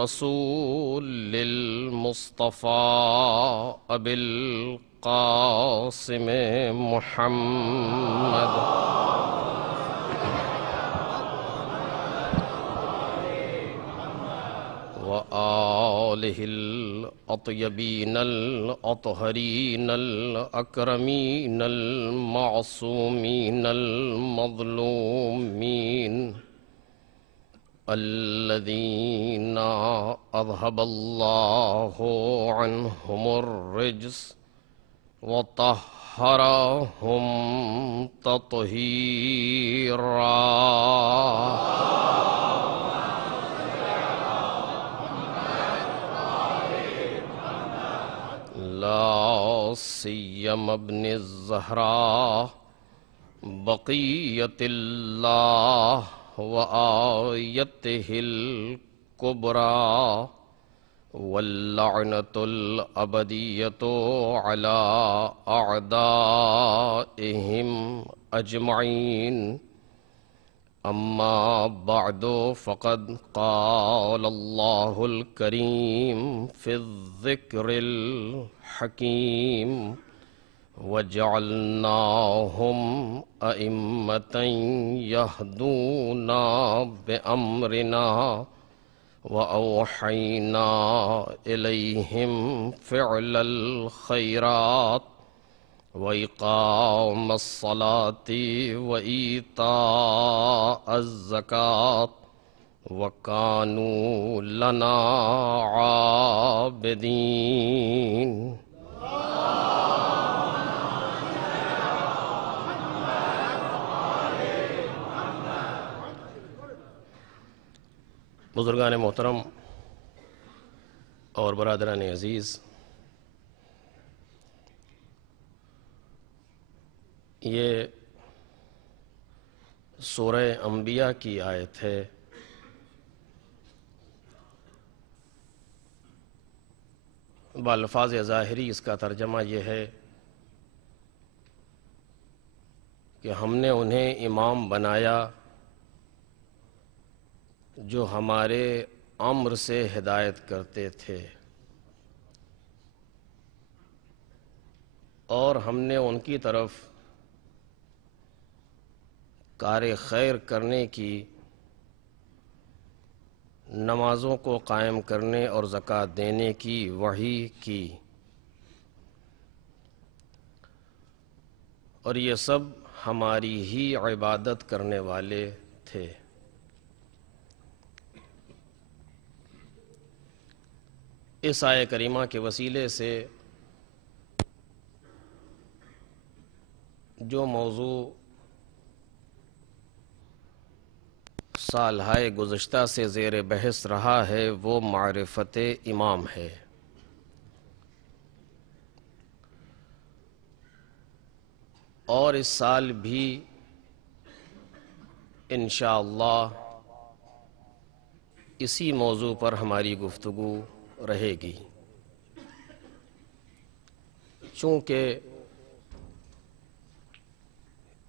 الرسول المصطفى أبي القاسم محمد وآله الأطيبين الأطهرين الأكرمين المعصومين المظلومين الذين أذهب الله عنهم الرجس وطهرهم تطهيرا. لا سيما ابن الزهراء بقية الله وآيته الكبرى واللعنة الأبدية على أعدائهم أجمعين. أما بعد فقد قال الله الكريم في الذكر الحكيم وجعلناهم أئمة يهدون بأمرنا وأوحينا إليهم فعل الخيرات وإقام الصلاة وإيتاء الزكاة وكانوا لنا عابدين. بزرگان محترم اور برادران عزیز، یہ سورہ انبیاء کی آیت ہے۔ بالفاظ ظاہری اس کا ترجمہ یہ ہے کہ ہم نے انہیں امام بنایا جو ہمارے امر سے ہدایت کرتے تھے، اور ہم نے ان کی طرف کار خیر کرنے کی، نمازوں کو قائم کرنے اور زکوٰۃ دینے کی وحی کی، اور یہ سب ہماری ہی عبادت کرنے والے تھے۔ اس آیہ کریمہ کے وسیلے سے جو موضوع سالہائے گزشتہ سے زیر بحث رہا ہے وہ معرفت امام ہے۔ اور اس سال بھی انشاءاللہ اسی موضوع پر ہماری گفتگو رہے گی، چونکہ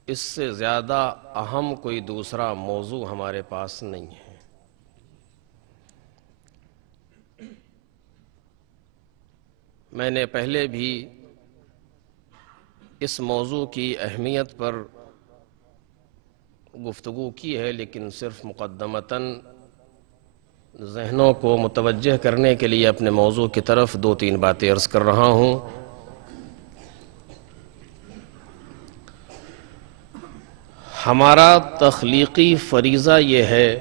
اس سے زیادہ اہم کوئی دوسرا موضوع ہمارے پاس نہیں ہے۔ میں نے پہلے بھی اس موضوع کی اہمیت پر گفتگو کی ہے، لیکن صرف مقدمتاً ذہنوں کو متوجہ کرنے کے لیے اپنے موضوع کی طرف 2-3 باتیں عرض کر رہا ہوں۔ ہمارا تخلیقی فریضہ یہ ہے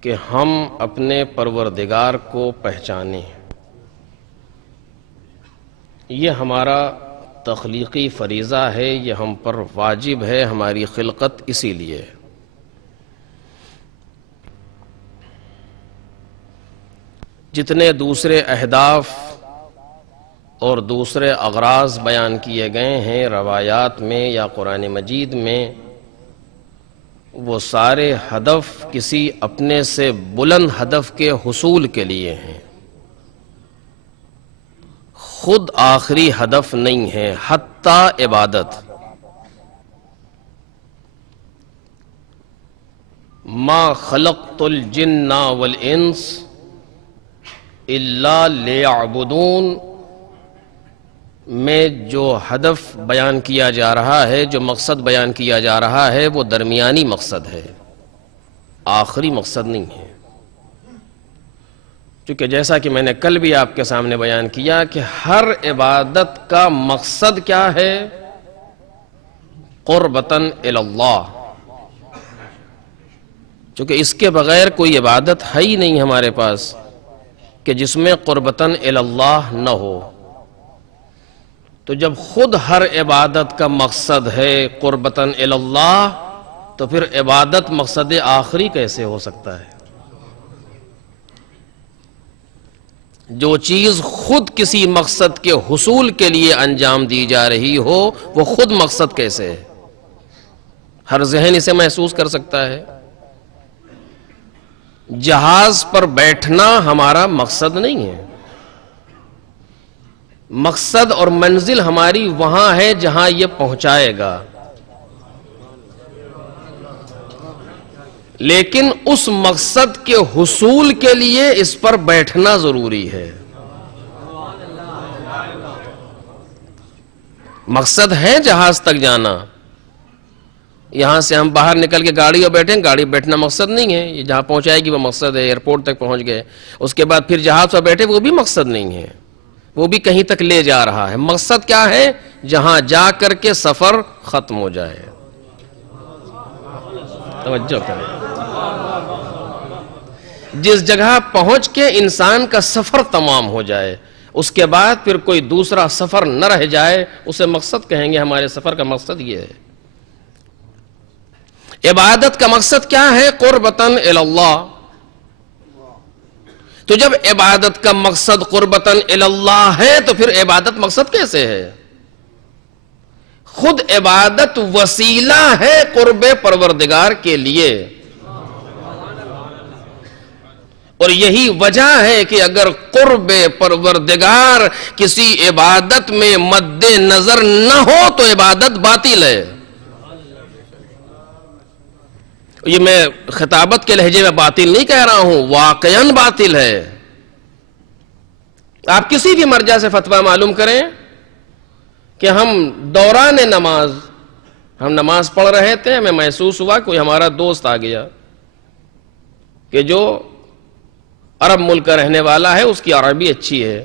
کہ ہم اپنے پروردگار کو پہچانیں۔ یہ ہمارا تخلیقی فریضہ ہے، یہ ہم پر واجب ہے، ہماری خلقت اسی لیے۔ جتنے دوسرے اہداف اور دوسرے اغراض بیان کیے گئے ہیں روایات میں یا قرآن مجید میں، وہ سارے ہدف کسی اپنے سے بلند ہدف کے حصول کے لیے ہیں، خود آخری ہدف نہیں ہے، حتیٰ عبادت۔ ما خلقت الجن والانس الا لیعبدون میں جو ہدف بیان کیا جا رہا ہے، جو مقصد بیان کیا جا رہا ہے، وہ درمیانی مقصد ہے، آخری مقصد نہیں ہے۔ چونکہ جیسا کہ میں نے کل بھی آپ کے سامنے بیان کیا کہ ہر عبادت کا مقصد کیا ہے؟ قربتاً الی اللہ۔ چونکہ اس کے بغیر کوئی عبادت ہے ہی نہیں ہمارے پاس کہ جس میں قربتاً الی اللہ نہ ہو۔ تو جب خود ہر عبادت کا مقصد ہے قربتاً الی اللہ، تو پھر عبادت مقصد آخری کیسے ہو سکتا ہے؟ جو چیز خود کسی مقصد کے حصول کے لیے انجام دی جا رہی ہو، وہ خود مقصد کیسے ہے؟ ہر ذہن اسے محسوس کر سکتا ہے۔ جہاز پر بیٹھنا ہمارا مقصد نہیں ہے، مقصد اور منزل ہماری وہاں ہے جہاں یہ پہنچائے گا، لیکن اس مقصد کے حصول کے لیے اس پر بیٹھنا ضروری ہے۔ مقصد ہے جہاز تک جانا، یہاں سے ہم باہر نکل کے گاڑی میں بیٹھیں، گاڑی بیٹھنا مقصد نہیں ہے، یہ جہاں پہنچائے گی وہ مقصد ہے، ایئرپورٹ تک پہنچ گئے، اس کے بعد پھر جہاز پر بیٹھے، وہ بھی مقصد نہیں ہے، وہ بھی کہیں تک لے جا رہا ہے۔ مقصد کیا ہے؟ جہاں جا کر کے سفر ختم ہو جائے۔ توجہ کریں، جس جگہ پہنچ کے انسان کا سفر تمام ہو جائے، اس کے بعد پھر کوئی دوسرا سفر نہ رہ جائے، اسے مقصد کہیں گے۔ ہمارے سفر کا مقصد یہ ہے۔ عبادت کا مقصد کیا ہے؟ قربتاً الی اللہ۔ تو جب عبادت کا مقصد قربتاً الی اللہ ہے تو پھر عبادت مقصد کیسے ہے؟ خود عبادت وسیلہ ہے قرب پروردگار کے لیے، اور یہی وجہ ہے کہ اگر قرب پروردگار کسی عبادت میں مد نظر نہ ہو تو عبادت باطل ہے۔ یہ میں خطابت کے لہجے میں باطل نہیں کہہ رہا ہوں، واقعاً باطل ہے۔ آپ کسی بھی مرجع سے فتویٰ معلوم کریں کہ ہم دوران نماز، ہم نماز پڑھ رہے تھے، ہمیں محسوس ہوا کوئی ہمارا دوست آ گیا کہ جو عرب ملک کا رہنے والا ہے، اس کی عربی اچھی ہے،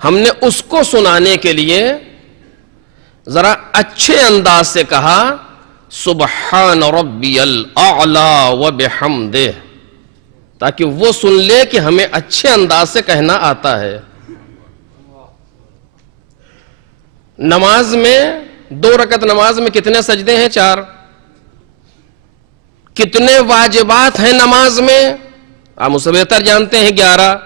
ہم نے اس کو سنانے کے لیے ذرا اچھے انداز سے کہا سبحان ربی الاعلی وبحمدہ، تاکہ وہ سن لے کہ ہمیں اچھے انداز سے کہنا آتا ہے۔ نماز میں 2 رکعت نماز میں کتنے سجدے ہیں؟ 4۔ کتنے واجبات ہیں نماز میں؟ آپ مجھ سے بہتر جانتے ہیں، 11۔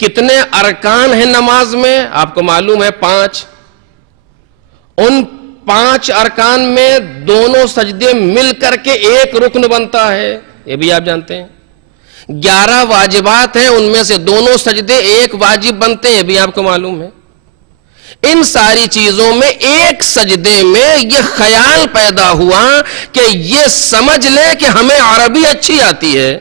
کتنے ارکان ہیں نماز میں؟ آپ کو معلوم ہے 5۔ ان 5 ارکان میں دونوں سجدے مل کر کے ایک رکن بنتا ہے، یہ بھی آپ جانتے ہیں۔ 11 واجبات ہیں، ان میں سے دونوں سجدے ایک واجب بنتے ہیں، یہ بھی آپ کو معلوم ہے۔ ان ساری چیزوں میں ایک سجدے میں یہ خیال پیدا ہوا کہ یہ سمجھ لے کہ ہمیں عربی اچھی آتی ہے۔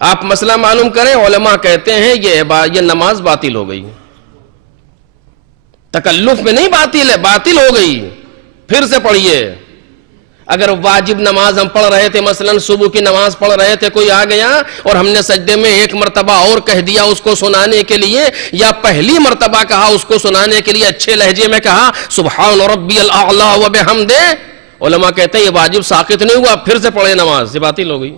آپ مسئلہ معلوم کریں، علماء کہتے ہیں یہ نماز باطل ہو گئی۔ تکلف میں نہیں باطل ہے، باطل ہو گئی۔ پھر سے پڑھیے۔ اگر واجب نماز ہم پڑھ رہے تھے، مثلا صبح کی نماز پڑھ رہے تھے، کوئی آ گیا اور ہم نے سجدے میں ایک مرتبہ اور کہہ دیا اس کو سنانے کے لیے، یا پہلی مرتبہ کہا اس کو سنانے کے لیے اچھے لہجے میں کہا سبحان ربی الاعلی وبحمدہ، علماء کہتے ہیں یہ واجب ساقط نہیں ہوا، پھر سے پڑھے نماز، یہ باطل ہو گئی۔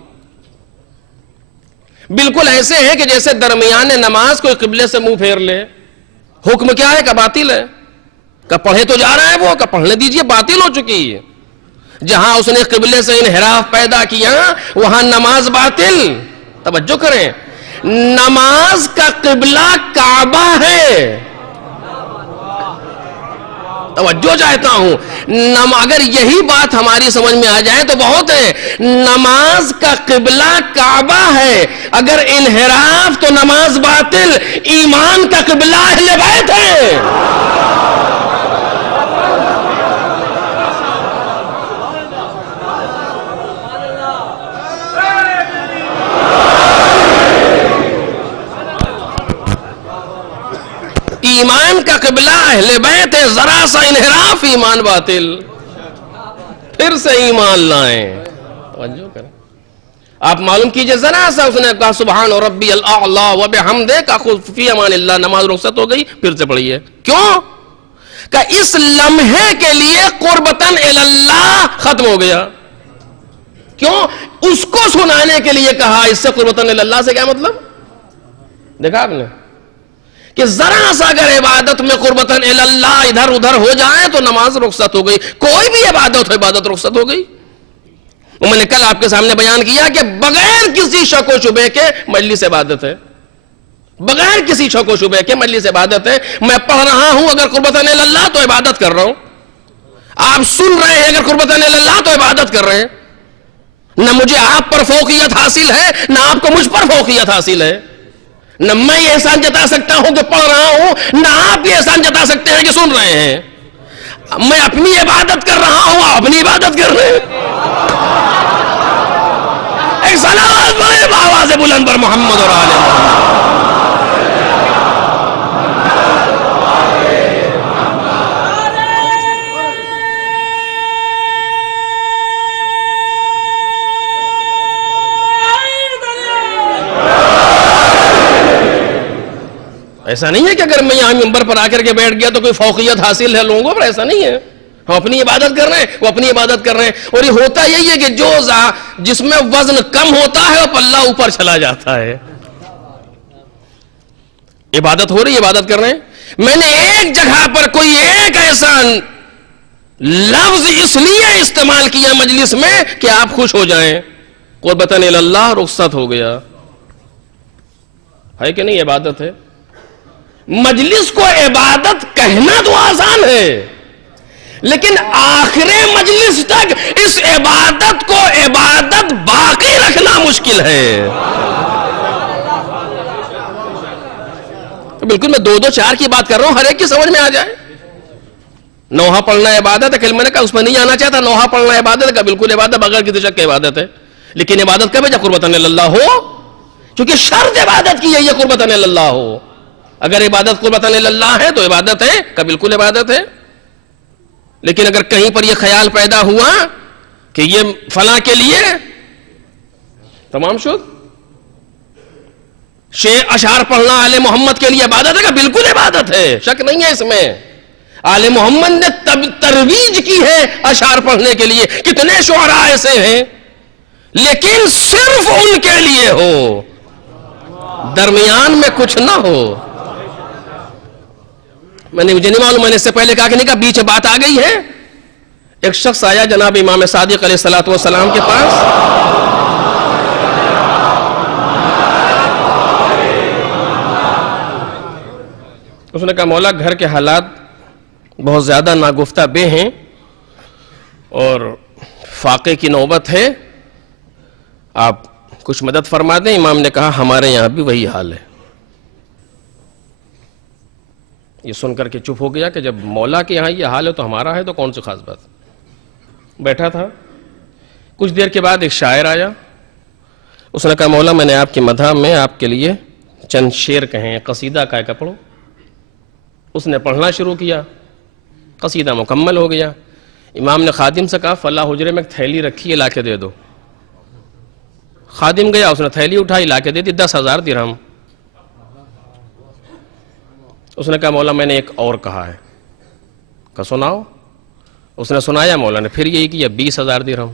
بالکل ایسے ہے کہ جیسے درمیان نماز کوئی قبلے سے منہ پھیر لے، حکم کیا ہے کہ باطل ہے، کہ پڑھے تو جا رہا ہے وہ، کہ پڑھنے دیجئے، باطل ہو چکی ہے۔ جہاں اس نے قبلے سے انحراف پیدا کیا وہاں نماز باطل۔ توجہ کریں، نماز کا قبلہ کعبہ ہے۔ توجہ چاہتا ہوں، اگر یہی بات ہماری سمجھ میں آ جائے تو بہت ہے۔ نماز کا قبلہ کعبہ ہے، اگر انحراف تو نماز باطل۔ ایمان کا قبلہ اہل بیت ہے۔ ایمان کا قبلہ اہل بیت ہے، ذرا سا انحراف ایمان باطل، پھر سے ایمان لائیں۔ توجہ کریں، آپ معلوم کیجئے ذرا سا اس نے کہا سبحان ربی الاعلی و بحمدہ کا فی امان اللہ، نماز رخصت ہو گئی، پھر سے پڑھیے۔ کیوں؟ کہ اس لمحے کے لیے قربتاً اللہ ختم ہو گیا۔ کیوں؟ اس کو سنانے کے لیے کہا، اس سے قربتاً اللہ سے کیا مطلب؟ دیکھا آپ نے کہ ذرا سا اگر عبادت میں قربتاً اللہ ادھر ادھر ہو جائے تو نماز رخصت ہو گئی، کوئی بھی عبادت ہو، عبادت رخصت ہو گئی۔ میں نے کل آپ کے سامنے بیان کیا کہ بغیر کسی شک و شبے کے مجلس عبادت ہے، بغیر کسی شک و شبے کے مجلس عبادت ہے۔ میں پڑھ رہا ہوں اگر قربتاً اللہ تو عبادت کر رہا ہوں، آپ سن رہے ہیں اگر قربتاً اللہ تو عبادت کر رہے ہیں۔ نہ مجھے آپ پر فوقیت حاصل ہے، نہ آپ کو مجھ پر فوقیت حاصل ہے، نہ میں یہ احسان جتا سکتا ہوں کہ پڑھ رہا ہوں، نہ آپ یہ احسان جتا سکتے ہیں کہ سن رہے ہیں۔ میں اپنی عبادت کر رہا ہوں، آپ اپنی عبادت کر رہے ہیں۔ ایک صلوات پڑھیں بآواز بلند پر محمد اور آل محمد۔ ایسا نہیں ہے کہ اگر میں یہاں منبر پر آ کر کے بیٹھ گیا تو کوئی فوقیت حاصل ہے لوگوں پر، ایسا نہیں ہے۔ ہم اپنی عبادت کر رہے ہیں، وہ اپنی عبادت کر رہے ہیں، اور یہ ہوتا یہی ہے کہ جو جس میں وزن کم ہوتا ہے وہ پلہ اوپر چلا جاتا ہے۔ عبادت ہو رہی، عبادت کر رہے ہیں۔ میں نے ایک جگہ پر کوئی ایک ایسا لفظ اس لیے استعمال کیا مجلس میں کہ آپ خوش ہو جائیں، قربتاً اللہ رخصت ہو گیا، ہے کہ نہیں؟ عبادت ہے۔ مجلس کو عبادت کہنا تو آسان ہے، لیکن آخر مجلس تک اس عبادت کو عبادت باقی رکھنا مشکل ہے۔ بالکل میں دو چار کی بات کر رہا ہوں، ہر ایک کی سمجھ میں آ جائے۔ نوحہ پڑھنا عبادت ہے، کل میں نے کہا اس میں نہیں آنا چاہتا، نوحہ پڑھنا عبادت ہے، بالکل عبادت بغیر کسی شک کی عبادت ہے، لیکن عبادت کب ہے؟ جب قربتاً اللہ ہو، کیونکہ شرط عبادت کی ہے یہ قربتاً اللہ ہو۔ اگر عبادت قربتاً اللہ ہے تو عبادت ہے، کہ بالکل عبادت ہے۔ لیکن اگر کہیں پر یہ خیال پیدا ہوا کہ یہ فلاں کے لیے تمام شد، اشعار پڑھنا آل محمد کے لیے عبادت ہے، کہ بالکل عبادت ہے، شک نہیں ہے اس میں۔ آل محمد نے ترویج کی ہے اشعار پڑھنے کے لیے، کتنے شعراء ایسے ہیں، لیکن صرف ان کے لیے ہو، درمیان میں کچھ نہ ہو۔ میں نے مجھے نہیں معلوم، میں نے اس سے پہلے کہا کہ نہیں، کہا بیچ بات آ گئی ہے۔ ایک شخص آیا جناب امام صادق علیہ السلام کے پاس، اس نے کہا مولا گھر کے حالات بہت زیادہ ناگفتہ بے ہیں اور فاقے کی نوبت ہے، آپ کچھ مدد فرما دیں۔ امام نے کہا ہمارے یہاں بھی وہی حال ہے۔ یہ سن کر کے چپ ہو گیا کہ جب مولا کے یہاں یہ حال ہے تو ہمارا ہے تو کون سی خاص بات۔ بیٹھا تھا، کچھ دیر کے بعد ایک شاعر آیا، اس نے کہا مولا میں نے آپ کی مدح میں آپ کے لیے چند شعر کہیں، قصیدہ کا پڑھو۔ اس نے پڑھنا شروع کیا، قصیدہ مکمل ہو گیا۔ امام نے خادم سے کہا فلاں حجرے میں ایک تھیلی رکھی ہے، لا کے دے دو۔ خادم گیا، اس نے تھیلی اٹھائی، لا کے دے دی، 10,000 درہم۔ اس نے کہا مولا میں نے ایک اور کہا ہے، کہا سناؤ۔ اس نے سنایا، مولا نے پھر یہی کیا، 20,000 درہم۔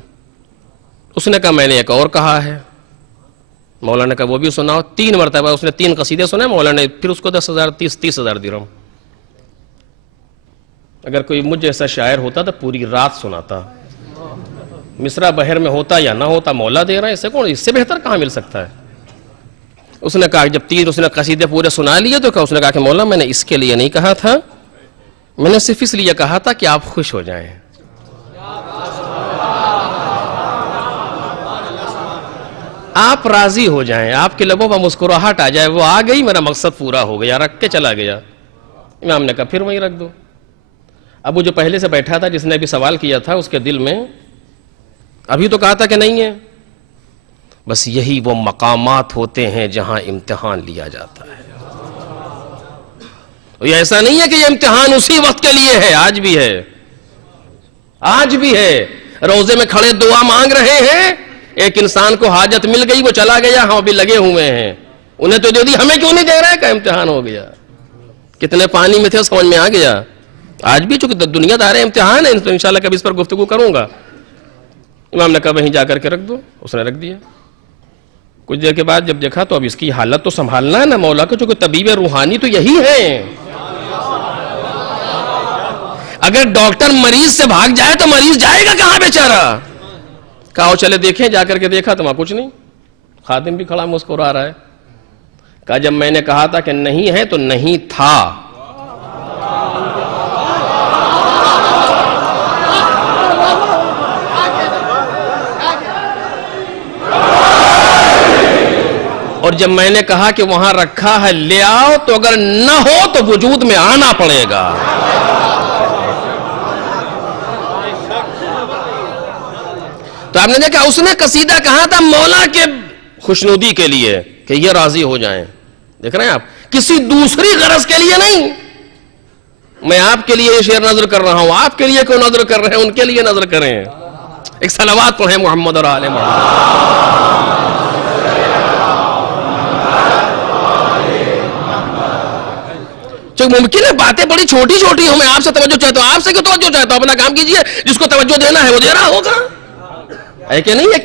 اس نے کہا میں نے ایک اور کہا ہے، مولا نے کہا وہ بھی سناؤ۔ 3 مرتبہ اس نے 3 قصیدے سنے، مولا نے پھر اس کو 10,000 30,000 درہم۔ اگر کوئی مجھ جیسا شاعر ہوتا تو پوری رات سناتا، مصرع بحر میں ہوتا یا نہ ہوتا، مولا دے رہا ہے، اس سے بہتر کہاں مل سکتا ہے۔ اس نے کہا جب 3 اس نے قصیدے پورے سنا لیے تو اس نے کہا کہ مولا میں نے اس کے لیے نہیں کہا تھا، میں نے صرف اس لیے کہا تھا کہ آپ خوش ہو جائیں، آپ راضی ہو جائیں، آپ کے لبوں پر مسکراہٹ آ جائے، وہ آ گئی، میرا مقصد پورا ہو گیا، رکھ کے چلا گیا۔ امام نے کہا پھر وہیں رکھ دو۔ اب وہ جو پہلے سے بیٹھا تھا جس نے ابھی سوال کیا تھا، اس کے دل میں ابھی تو کہا تھا کہ نہیں ہے، بس یہی وہ مقامات ہوتے ہیں جہاں امتحان لیا جاتا ہے۔ یہ ایسا نہیں ہے کہ یہ امتحان اسی وقت کے لیے ہے، آج بھی ہے، آج بھی ہے۔ روزے میں کھڑے دعا مانگ رہے ہیں، ایک انسان کو حاجت مل گئی، وہ چلا گیا، ہم ابھی لگے ہوئے ہیں، انہیں تو دے دی، ہمیں کیوں نہیں دے رہے؟ کہ امتحان ہو گیا، کتنے پانی میں تھے سمجھ میں آ گیا۔ آج بھی چونکہ دنیا دار امتحان ہے، تو انشاءاللہ کبھی اس پر گفتگو کروں گا۔ امام نے کہا وہیں جا کر کے رکھ دو، اس نے رکھ دیا۔ کچھ دیر کے بعد جب دیکھا تو اب اس کی حالت تو سنبھالنا ہے نا مولا کو، چونکہ طبیب روحانی تو یہی ہے۔ اگر ڈاکٹر مریض سے بھاگ جائے تو مریض جائے گا کہاں بیچارہ؟ کہا چلے دیکھیں، جا کر کے دیکھا تو وہاں کچھ نہیں، خادم بھی کھڑا مسکرا رہا ہے۔ کہا جب میں نے کہا تھا کہ نہیں ہے تو نہیں تھا۔ اور جب میں نے کہا کہ وہاں رکھا ہے لے آؤ، تو اگر نہ ہو تو وجود میں آنا پڑے گا۔ تو آپ نے دیکھا اس نے قصیدہ کہا تھا مولا کے خوشنودی کے لیے کہ یہ راضی ہو جائیں۔ دیکھ رہے ہیں آپ، کسی دوسری غرض کے لیے نہیں۔ میں آپ کے لیے یہ شعر نظر کر رہا ہوں، آپ کے لیے کیوں نظر کر رہے ہیں؟ ان کے لیے نظر کریں۔ ایک صلوات پڑھیں محمد اور آل محمد۔ ممکن ہے باتیں بڑی چھوٹی چھوٹی ہوں، میں آپ سے توجہ چاہتا ہوں، آپ سے کیوں توجہ چاہتا ہوں؟ اپنا کام کیجئے، جس کو توجہ دینا ہے وہ دے رہا ہوگا، ہے کہ نہیں ہے؟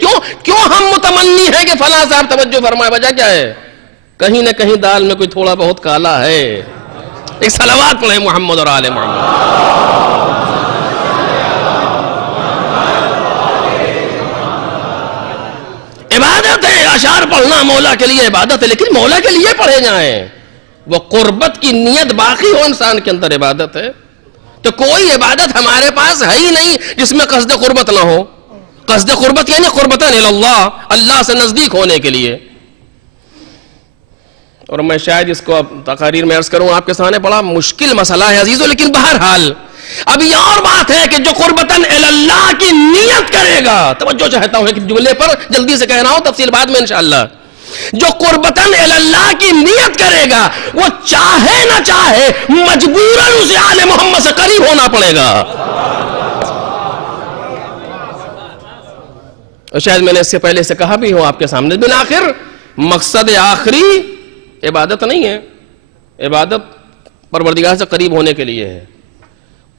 کیوں ہم متمنی ہیں کہ فلاں صاحب توجہ فرمائے؟ وجہ کیا ہے؟ کہیں نہ کہیں دال میں کوئی تھوڑا بہت کالا ہے۔ ایک صلوات پڑھیں محمد اور آل محمد۔ عبادت ہے، اشعار پڑھنا مولا کے لیے عبادت ہے، لیکن مولا کے لیے پڑھے جائیں، وہ قربت کی نیت باقی ہو انسان کے اندر عبادت ہے۔ تو کوئی عبادت ہمارے پاس ہے ہی نہیں جس میں قصد قربت نہ ہو۔ قصد قربت یعنی قربتاً اللہ، اللہ سے نزدیک ہونے کے لیے۔ اور میں شاید اس کو اب تقاریر میں عرض کروں آپ کے سامنے، بڑا مشکل مسئلہ ہے عزیزو، لیکن بہرحال اب یہ اور بات ہے کہ جو قربتاً اللہ کی نیت کرے گا، توجہ چاہتا ہوں ایک جملے پر جلدی سے کہہ رہا ہوں، تفصیل بعد میں انشاءاللہ۔ جو قربتاً اللہ کی نیت کرے گا، وہ چاہے نہ چاہے مجبوراً اسے آل محمد سے قریب ہونا پڑے گا۔ اور شاید میں نے اس سے پہلے سے کہا بھی ہوں آپ کے سامنے، بالآخر مقصد آخری عبادت نہیں ہے، عبادت پروردگار سے قریب ہونے کے لیے ہے۔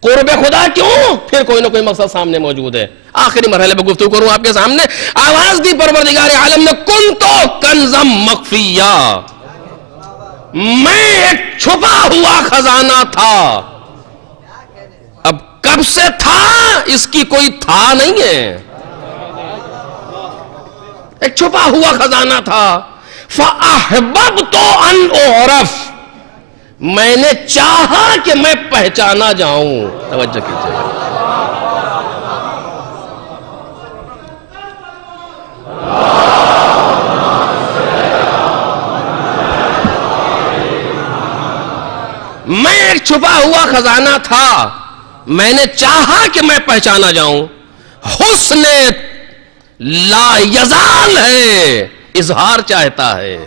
قرب خدا کیوں؟ پھر کوئی نہ کوئی مقصد سامنے موجود ہے۔ آخری مرحلے پہ گفتگو کروں آپ کے سامنے۔ آواز دی پروردگار عالم نے، کنتو کنزم مخفیہ، میں ایک چھپا ہوا خزانہ تھا۔ اب کب سے تھا اس کی کوئی تھا نہیں ہے، ایک چھپا ہوا خزانہ تھا۔ فَأَحْبَبْتُ أَنْ أُعْرَفْ، میں نے چاہا کہ میں پہچانا جاؤں۔ توجہ کیجئے، میں ایک چھپا ہوا خزانہ تھا، میں نے چاہا کہ میں پہچانا جاؤں۔ حسن لا یزال ہے، اظہار چاہتا ہے۔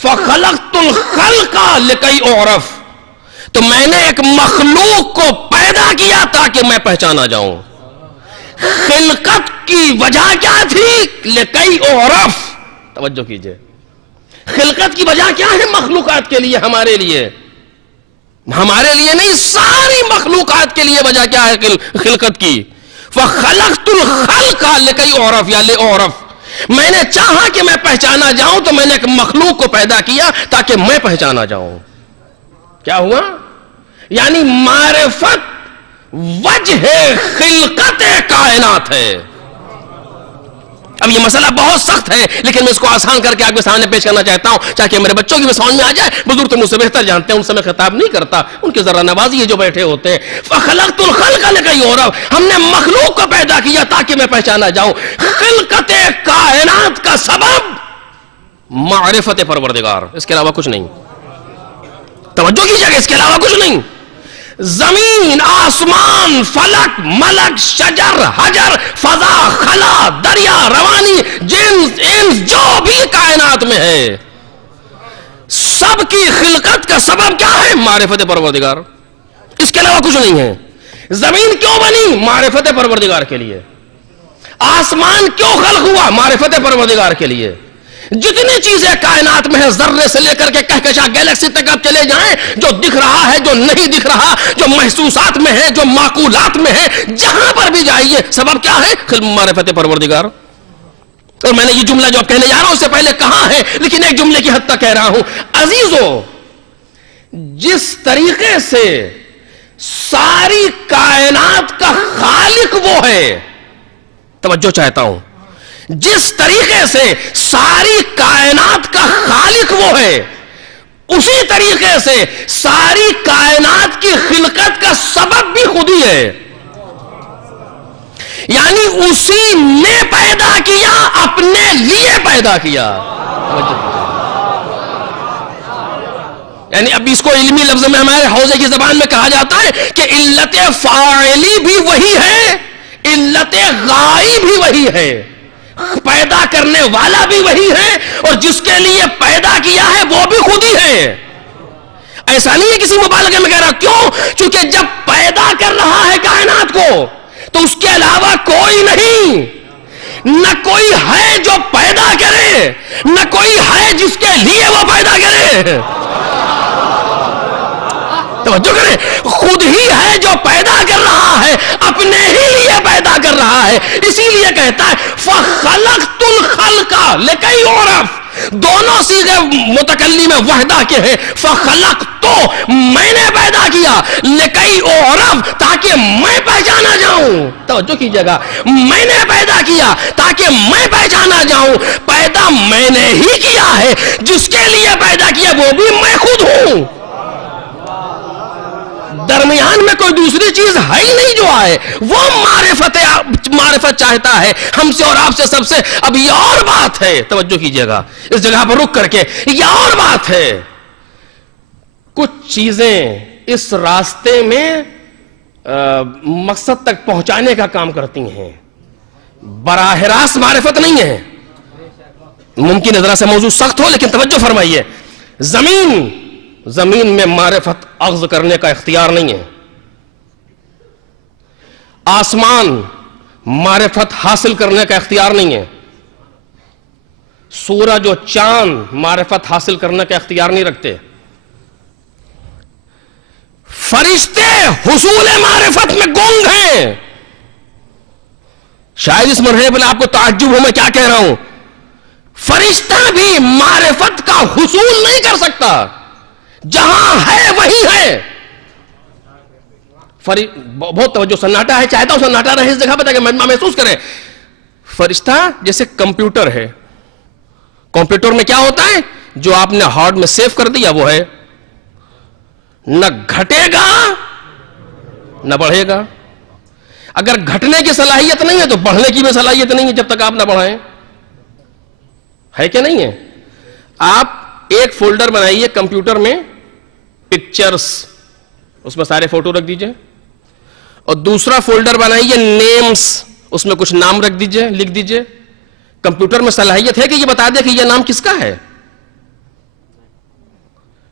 فَخَلَقْتُ الْخَلْقَ لِكَيْ أُعْرَفْ، تو میں نے ایک مخلوق کو پیدا کیا تاکہ میں پہچانا جاؤں۔ خلقت کی وجہ کیا تھی؟ لِكَيْ أُعْرَفْ، توجہ کیجئے، خلقت کی وجہ کیا ہے مخلوقات کے لیے؟ ہمارے لیے نہیں، ساری مخلوقات کے لیے وجہ کیا ہے خلقت کی؟ فَخَلَقْتُ الْخَلْقَ لِكَيْ أُعْرَفْ یا لِأُعْرَفْ، میں نے چاہا کہ میں پہچانا جاؤں تو میں نے ایک مخلوق کو پیدا کیا تاکہ میں پہچانا جاؤں۔ کیا ہوا؟ یعنی معرفت وجہ خلقت کائنات ہے۔ اب یہ مسئلہ بہت سخت ہے، لیکن میں اس کو آسان کر کے آپ کے سامنے پیش کرنا چاہتا ہوں تاکہ میرے بچوں کی بھی سمجھ میں آ جائے۔ بزرگ تو مجھ سے بہتر جانتے ہیں، ان سے میں خطاب نہیں کرتا، ان کے ذرا نوازی جو بیٹھے ہوتے ہیں۔ فَخَلَقْتُ الْخَلْقَ لِكَيْ أُعْرَفْ، ہم نے مخلوق کو پیدا کیا تاکہ میں پہچانا جاؤں۔ خلقت کائنات کا سبب معرفت پروردگار، اس کے علاوہ کچھ نہیں۔ توجہ کیجئے، اس کے علاوہ کچھ نہیں۔ زمین، آسمان، فلک، ملک، شجر، حجر، فضا، خلا، دریا، روانی، جنس، انس، جو بھی کائنات میں ہے، سب کی خلقت کا سبب کیا ہے؟ معرفت پروردگار، اس کے علاوہ کچھ نہیں ہے۔ زمین کیوں بنی؟ معرفت پروردگار کے لیے۔ آسمان کیوں خلق ہوا؟ معرفت پروردگار کے لیے۔ جتنی چیزیں کائنات میں ہیں، ذرے سے لے کر کے کہکشاں گیلیکسی تک آپ چلے جائیں، جو دکھ رہا ہے، جو نہیں دکھ رہا، جو محسوسات میں ہے، جو معقولات میں ہے، جہاں پر بھی جائیے، سبب کیا ہے؟ معرفت پروردگار۔ اور میں نے یہ جملہ جو اب کہنے جا رہا ہوں اس سے پہلے کہا ہے، لیکن ایک جملے کی حد تک کہہ رہا ہوں۔ عزیزو، جس طریقے سے ساری کائنات کا خالق وہ ہے، توجہ چاہتا ہوں، جس طریقے سے ساری کائنات کا خالق وہ ہے، اسی طریقے سے ساری کائنات کی خلقت کا سبب بھی خود ہی ہے۔ یعنی اسی نے پیدا کیا، اپنے لیے پیدا کیا۔ یعنی اب اس کو علمی لفظ میں ہمارے حوزے کی زبان میں کہا جاتا ہے کہ علت فاعلی بھی وہی ہے، علت غائی بھی وہی ہے، پیدا کرنے والا بھی وہی ہے، اور جس کے لیے پیدا کیا ہے وہ بھی خود ہی ہے۔ ایسا نہیں ہے کسی مبالغے میں کہہ رہا، کیوں؟ چونکہ جب پیدا کر رہا ہے کائنات کو تو اس کے علاوہ کوئی نہیں، نہ کوئی ہے جو پیدا کرے، نہ کوئی ہے جس کے لیے وہ پیدا کرے۔ توجہ کریں، خود ہی ہے جو پیدا کر رہا ہے، اپنے ہی لیے پیدا کر رہا ہے۔ اسی لیے کہتا ہے فَخَلَقْتُ الْخَلْقَ لِكَيْ يُعْرَفَ، دونوں صیغے متکلم وحدہ کے ہیں۔ فَخَلَقْتُ، میں نے پیدا کیا، لِكَيْ يُعْرَفَ، تاکہ میں پہچانا جاؤں۔ توجہ کیجئے گا، میں نے پیدا کیا تاکہ میں پہچانا جاؤں۔ پیدا میں نے ہی کیا ہے، جس کے لیے پیدا کیا وہ بھی میں خود ہوں۔ درمیان میں کوئی دوسری چیز ہے ہی نہیں جو آئے، وہ معرفت چاہتا ہے ہم سے اور آپ سے، سب سے۔ اب یہ اور بات ہے، توجہ کیجئے گا اس جگہ پر رک کر کے، یہ اور بات ہے، کچھ چیزیں اس راستے میں مقصد تک پہنچانے کا کام کرتی ہیں، براہ راست معرفت نہیں ہے۔ ممکن ہے ذرا سے موضوع سخت ہو، لیکن توجہ فرمائیے، زمین میں معرفت اخذ کرنے کا اختیار نہیں ہے، آسمان معرفت حاصل کرنے کا اختیار نہیں ہے، سورج و چاند معرفت حاصل کرنے کا اختیار نہیں رکھتے، فرشتے حصول معرفت میں گنگ ہیں۔ شاید اس مرحلے پر آپ کو تعجب ہو میں کیا کہہ رہا ہوں، فرشتہ بھی معرفت کا حصول نہیں کر سکتا، جہاں ہے وہی ہے۔ بہت توجہ، سناٹا ہے، چاہتا ہوں سناٹا رہے اس جگہ پہ تاکہ مجمع محسوس کرے۔ فرشتہ جیسے کمپیوٹر ہے، کمپیوٹر میں کیا ہوتا ہے؟ جو آپ نے ہارڈ میں سیو کر دیا وہ ہے، نہ گھٹے گا نہ بڑھے گا۔ اگر گھٹنے کی صلاحیت نہیں ہے تو بڑھنے کی بھی صلاحیت نہیں ہے جب تک آپ نہ بڑھائیں، ہے کہ نہیں ہے؟ آپ ایک فولڈر بنائیے کمپیوٹر میں، پکچرز، اس میں سارے فوٹو رکھ دیجئے، اور دوسرا فولڈر بنائیے نیمز، اس میں کچھ نام رکھ دیجئے، لکھ دیجئے۔ کمپیوٹر میں صلاحیت ہے کہ یہ بتا دے کہ یہ نام کس کا ہے؟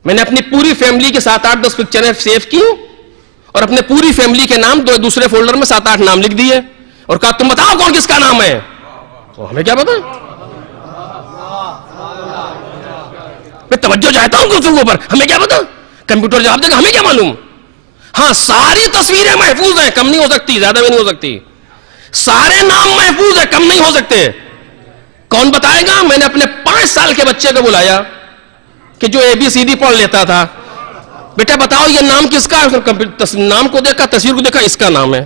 میں نے اپنی پوری فیملی کے 7-8-10 پکچریں سیو کی اور اپنے پوری فیملی کے نام دوسرے فولڈر میں 7-8 نام لکھ دیے اور کہا تم بتاؤ کون کس کا نام ہے؟ تو ہمیں کیا پتا؟ میں توجہ چاہتا ہوں گفتگو پر، ہمیں کیا پتا؟ کمپیوٹر جواب دے گا، ہمیں کیا معلوم؟ ہاں ساری تصویریں محفوظ ہیں، کم نہیں ہو سکتی، زیادہ بھی نہیں ہو سکتی، سارے نام محفوظ ہیں، کم نہیں ہو سکتے۔ کون بتائے گا؟ میں نے اپنے 5 سال کے بچے کو بلایا کہ جو ABCD پڑھ لیتا تھا، بیٹا بتاؤ یہ نام کس کا ہے؟ نام کو دیکھا، تصویر کو دیکھا، اس کا نام ہے۔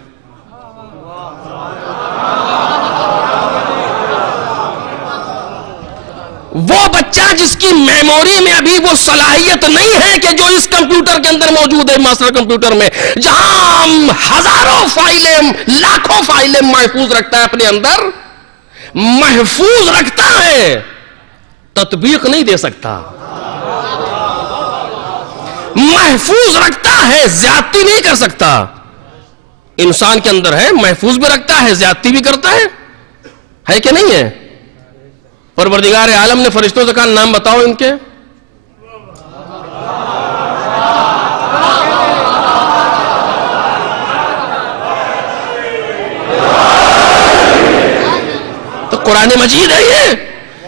وہ بچہ جس کی میموری میں ابھی وہ صلاحیت نہیں ہے کہ جو اس کمپیوٹر کے اندر موجود ہے، ماسٹر کمپیوٹر میں، جہاں ہزاروں فائلیں، لاکھوں فائلیں محفوظ رکھتا ہے اپنے اندر، محفوظ رکھتا ہے، تطبیق نہیں دے سکتا، محفوظ رکھتا ہے، زیادتی نہیں کر سکتا۔ انسان کے اندر ہے، محفوظ بھی رکھتا ہے، زیادتی بھی کرتا ہے کہ نہیں ہے؟ پروردگار عالم نے فرشتوں سے کہا نام بتاؤ ان کے، قرآن مجید ہے یہ؟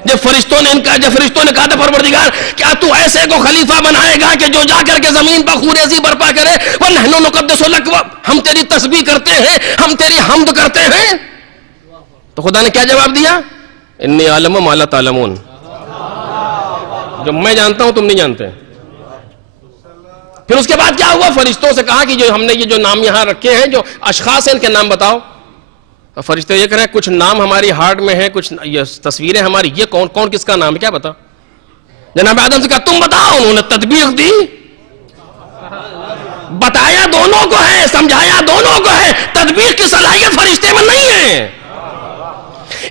جب فرشتوں نے کہا تھا پروردگار کیا تو ایسے کو خلیفہ بنائے گا کہ جو جا کر کے زمین پر خونریزی برپا کرے؟ وَنَحْنُ نُقَدِّسُ لَكَ، ہم تیری تسبیح کرتے ہیں، ہم تیری حمد کرتے ہیں۔ تو خدا نے کیا جواب دیا؟ انی اعلم ما لا تعلمون، جو میں جانتا ہوں تم نہیں جانتے۔ پھر اس کے بعد کیا ہوا؟ فرشتوں سے کہا کہ جو ہم نے یہ جو نام یہاں رکھے ہیں، جو اشخاص ہیں، ان کے نام بتاؤ۔ فرشتے یہ کہہ رہے ہیں کچھ نام ہماری ہارٹ میں ہیں، کچھ یہ تصویریں ہماری، یہ کون کس کا نام ہے، کیا بتا؟ جناب آدم سے کہا تم بتاؤ، انہوں نے تطبیق دی، بتایا دونوں کو ہے، سمجھایا دونوں کو ہے، تطبیق کی صلاحیت فرشتے میں نہیں ہے۔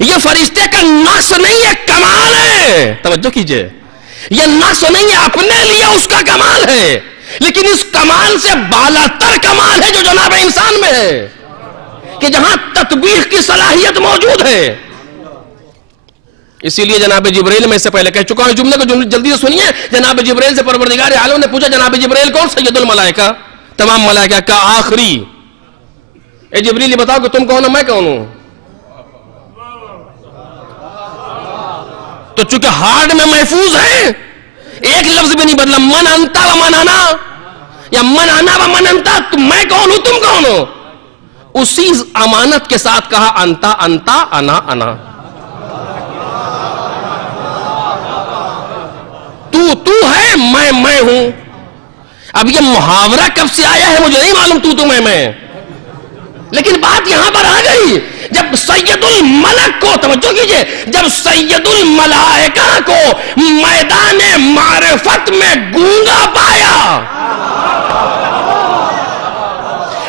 یہ فرشتے کا نقص نہیں ہے، کمال ہے۔ توجہ کیجئے، یہ نقص نہیں ہے، اپنے لیے اس کا کمال ہے، لیکن اس کمال سے بالا تر کمال ہے جو جناب انسان میں ہے، کہ جہاں تطبیق کی صلاحیت موجود ہے۔ اسی لیے جناب جبریل، میں اس سے پہلے کہہ چکا ہوں اس جملے کو، جلدی سے سنیے۔ جناب جبریل سے پروردگار عالم نے پوچھا جناب جبریل کون؟ سید الملائکہ، تمام ملائکہ کا آخری۔ اے جبریل یہ بتاؤ کہ تم کون ہو، میں کون ہوں؟ تو چونکہ ہارڈ میں محفوظ ہے، ایک لفظ بھی نہیں بدلا، من انتا و من انا، یا من انا و من انتا، میں کون ہوں تم کون ہو؟ اسی امانت کے ساتھ کہا انتا انتا انا انا، تو ہے، میں ہوں۔ اب یہ محاورہ کب سے آیا ہے مجھے نہیں معلوم، تو میں، لیکن بات یہاں پر آ گئی جب سید الملک کو، توجہ کیجئے، جب سید الملائکہ کو میدان معرفت میں گونگا پایا،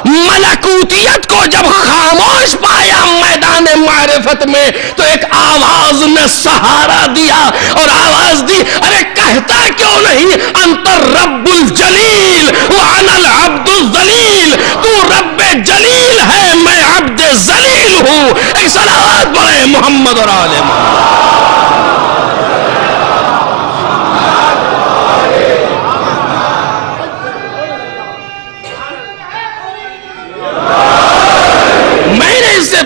ملکوتیت کو جب خاموش پایا میدان معرفت میں، تو ایک آواز نے سہارا دیا اور آواز دی، ارے کہتا کیوں نہیں انت رب الجلیل وانا العبد الذلیل، تو رب جلیل ہے، میں عبد ذلیل ہوں۔ ایک صلوات پڑھیں محمد اور آل محمد۔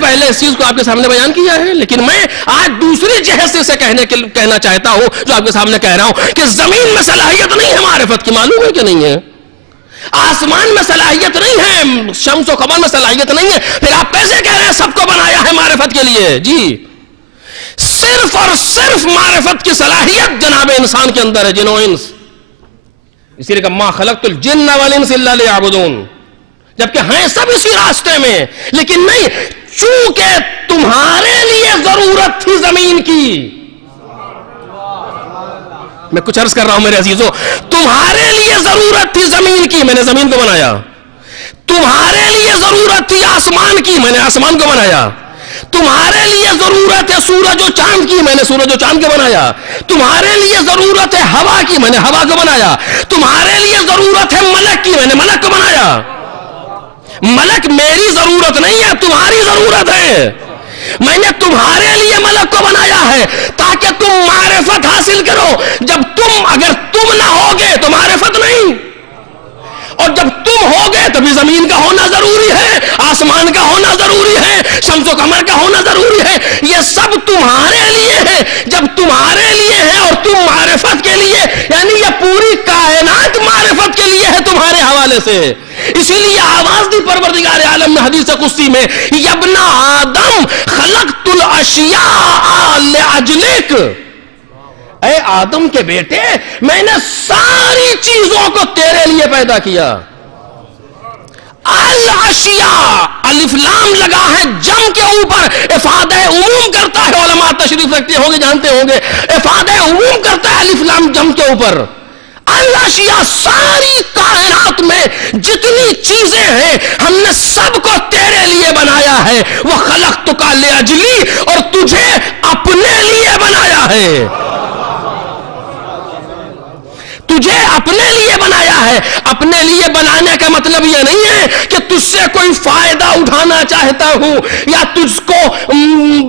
پہلے اس چیز کو آپ کے سامنے بیان کیا ہے، لیکن میں آج دوسری جہت سے اسے کہنا چاہتا ہوں جو آپ کے سامنے کہہ رہا ہوں، کہ زمین میں صلاحیت نہیں ہے معرفت کی، معلوم ہے کہ نہیں ہے؟ آسمان میں صلاحیت نہیں ہے، شمس و قمر میں صلاحیت نہیں ہے، پھر آپ کیسے کہہ رہے ہیں سب کو بنایا ہے معرفت کے لیے؟ جی، صرف اور صرف معرفت کی صلاحیت جناب انسان کے اندر ہے، جن و انس۔ اسی لیے کہ ما خلقت الجن والانس الا لیعبدون، جبکہ ہیں سب اسی راستے میں، لیکن نہیں، چونکہ تمہارے لیے ضرورت تھی زمین کی، میں کچھ عرض کر رہا ہوں میرے عزیزو، تمہارے لیے ضرورت تھی زمین کی، میں نے زمین کو بنایا، تمہارے لیے ضرورت تھی آسمان کی، میں نے آسمان کو بنایا، تمہارے لیے ضرورت ہے سورج و چاند کی، میں نے سورج و چاند کو بنایا، تمہارے لیے ضرورت ہے ہوا کی، میں نے ہوا کو بنایا، تمہارے لیے ضرورت ہے ملک کی، میں نے ملک کو بنایا۔ ملک میری ضرورت نہیں ہے، تمہاری ضرورت ہے، میں نے تمہارے لیے ملک کو بنایا ہے تاکہ تم معرفت حاصل کرو۔ اگر تم نہ ہوگے تو معرفت نہیں، اور جب تم ہوگے تبھی زمین کا ہونا ضروری ہے، آسمان کا ہونا ضروری ہے، شمس و قمر کا ہونا ضروری ہے، یہ سب تمہارے لیے ہے۔ جب تمہارے لیے ہے اور تم معرفت کے لیے، یعنی یہ پوری کائنات معرفت کے لیے ہے تمہارے حوالے سے۔ اسی لیے آواز دی پروردگار عالم نے حدیث قدسی میں، یا ابن آدم خلقت الاشیاء لاجلک، اے آدم کے بیٹے میں نے ساری چیزوں کو تیرے لیے پیدا کیا۔ الاشیاء، الف لام لگا ہے جم کے اوپر، افادہ عموم کرتا ہے، علماء تشریف رکھتے ہوں گے جانتے ہوں گے، افادہ عموم کرتا ہے الف لام جم کے اوپر۔ الاشیاء، ساری کائنات میں جتنی چیزیں ہیں ہم نے سب کو تیرے لیے بنایا ہے۔ وَخَلَقْتُكَ لِأَجْلِي، اور تجھے اپنے لیے بنایا ہے، تجھے اپنے لیے بنایا ہے۔ اپنے لیے بنانے کا مطلب یہ نہیں ہے کہ تجھ سے کوئی فائدہ اٹھانا چاہتا ہوں یا تجھ کو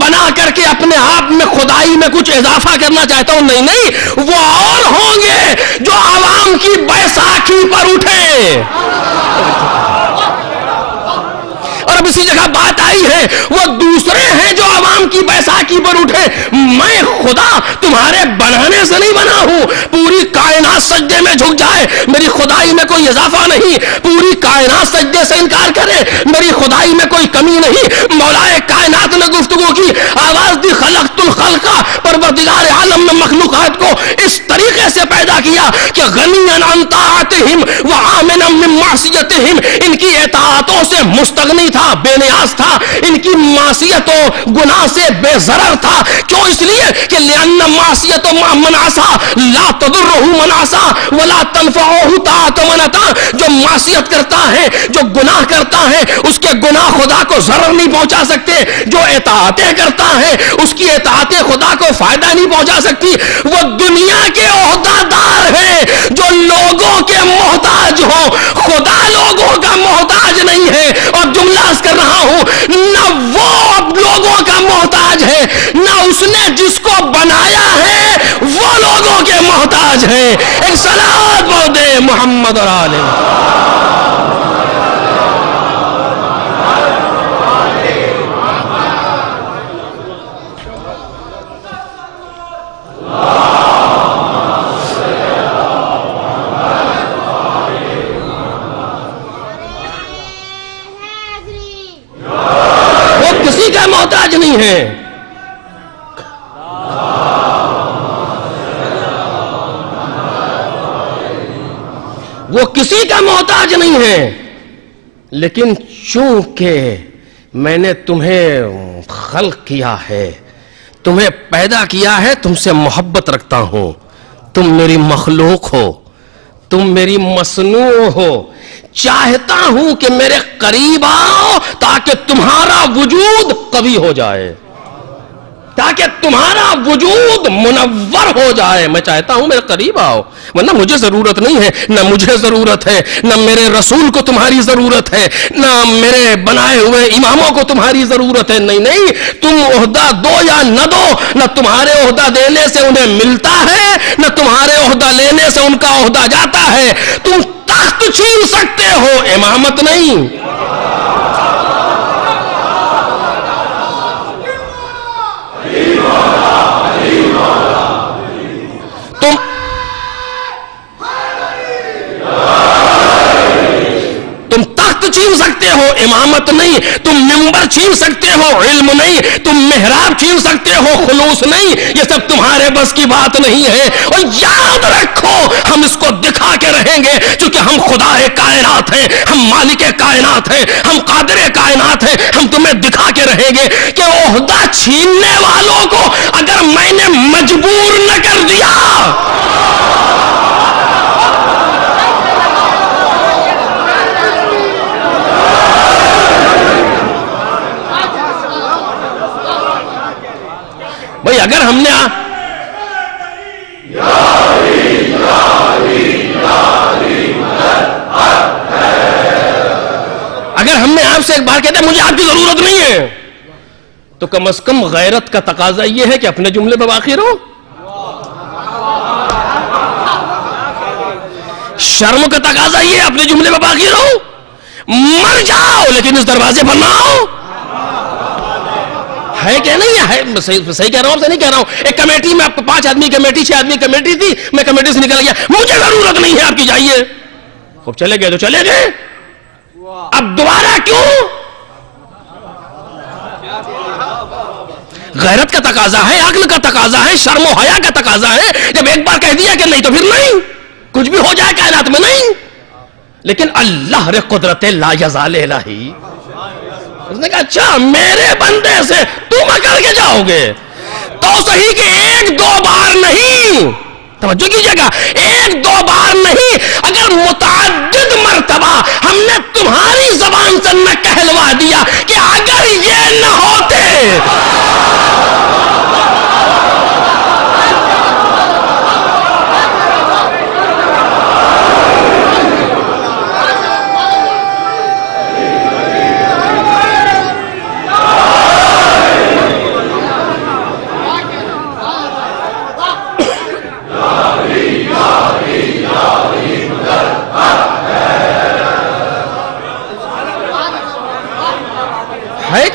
بنا کر کے اپنے آپ میں خدائی میں کچھ اضافہ کرنا چاہتا ہوں، نہیں نہیں، وہ اور ہوں گے جو عوام کی بیساکھی پر اٹھے، اور اب اسی جگہ بات آئی ہے وہ دوسرے ہیں جو عوام کی بیساکھی پر اٹھے. میں خدا تمہارے بنانے سے نہیں بنا ہوں. پوری کائنات سجدے میں جھک جائے میری خدائی میں کوئی اضافہ نہیں. پوری کائنات سجدے سے انکار کرے میری خدائی میں کوئی کمی نہیں. مولائے کائنات نے گفتگو کی, آواز دی خلقت الخلق, پروردگار عالم میں مخلوقات کو اس طریقے سے پیدا کیا کہ غنیاً عن طاعتہم وعامنا من معصیتہم, ان کی اطاعتوں سے مستغنی تھا, بے نیاز تھا, ان کی معصیتوں گناہ سے بے ضرر تھا. کیوں؟ اس لیے کہ لأن معصیت من عصا لا تضرہ من عصا ولا تنفعہ طاعت من اطاع. جو معصیت کرتا ہے, جو گناہ کرتا ہے, اس کے گناہ خدا کو ضرر نہیں پہنچا سکتے. جو اطاعتیں کرتا ہے اس کی اطاعتیں خدا کو فائدہ نہیں پہنچا سکتی. وہ دنیا کے عہدہ دار ہیں جو لوگوں کے محتاج ہوں, خدا لوگوں کا محتاج نہیں ہے. اور جملہ عرض کر رہا ہوں, نہ وہ لوگوں کا محتاج ہے, نہ اس نے جس کو بنایا ہے وہ لوگوں کے محتاج ہیں. ایک صلوات بول دے محمد اور آلہ. وہ کسی کا محتاج نہیں ہے. وہ کسی کا محتاج نہیں ہے, لیکن چونکہ میں نے تمہیں خلق کیا ہے, تمہیں پیدا کیا ہے, تم سے محبت رکھتا ہوں. تم میری مخلوق ہو, تم میری مصنوع ہو. چاہتا ہوں کہ میرے قریب آؤ تاکہ تمہارا وجود قوی ہو جائے, تاکہ تمہارا وجود منور ہو جائے. میں چاہتا ہوں میرے قریب آؤ, ورنہ مجھے ضرورت نہیں ہے, نہ مجھے ضرورت ہے, نہ میرے رسول کو تمہاری ضرورت ہے, نہ میرے بنائے ہوئے اماموں کو تمہاری ضرورت ہے. نہیں نہیں, تم عہدہ دو یا نہ دو, نہ تمہارے عہدہ دینے سے انہیں ملتا ہے, نہ تمہارے عہدہ لینے سے ان کا عہدہ جاتا ہے. تم تخت چھین سکتے ہو, امامت نہیں. تم تخت چھین سکتے ہو, امامت نہیں. تم منبر چھین سکتے ہو, علم نہیں. تم محراب چھین سکتے ہو, خلوص نہیں. یہ سب تمہارے بس کی بات نہیں ہے. اور یاد رکھو, ہم اس کو دکھا کے رہیں گے, چونکہ ہم خدا کائنات ہیں, ہم مالک کائنات ہیں, ہم قادر کائنات ہیں. ہم تمہیں دکھا کے رہیں گے کہ عہدہ چھیننے والوں کو اگر میں نے مجبور نہ کر دیا, بھئی اگر ہم نے آپ سے ایک بار کہتے ہیں مجھے آپ کی ضرورت نہیں ہے, تو کم از کم غیرت کا تقاضا یہ ہے کہ اپنے جملے پہ باقی رہو. شرم کا تقاضا یہ ہے اپنے جملے پہ باقی رہو. مر جاؤ لیکن اس دروازے پر نہ آؤ. ہے کہ نہیں ہے؟ صحیح کہہ رہا ہوں, آپ سے نہیں کہہ رہا ہوں. ایک کمیٹی میں 5 آدمی کمیٹی 6 آدمی کمیٹی تھی, میں کمیٹی سے نکل گیا, مجھے ضرورت نہیں ہے آپ کی, جائیے. خوب چلے گئے تو چلے گئے, اب دوبارہ کیوں؟ غیرت کا تقاضا ہے, عقل کا تقاضا ہے, شرم و حیا کا تقاضا ہے. جب ایک بار کہہ دیا کہ نہیں تو پھر نہیں, کچھ بھی ہو جائے کائنات میں نہیں. لیکن اللہ رے قدرت لا یزال الہی, اس نے کہا اچھا میرے بندے سے تم اکڑ کے جاؤ گے تو صحیح کہ 1-2 بار نہیں, توجہ کیجئے گا, 1-2 بار نہیں, اگر متعدد مرتبہ ہم نے تمہاری زبان سے نہ کہلوا دیا کہ اگر یہ نہ ہوتے,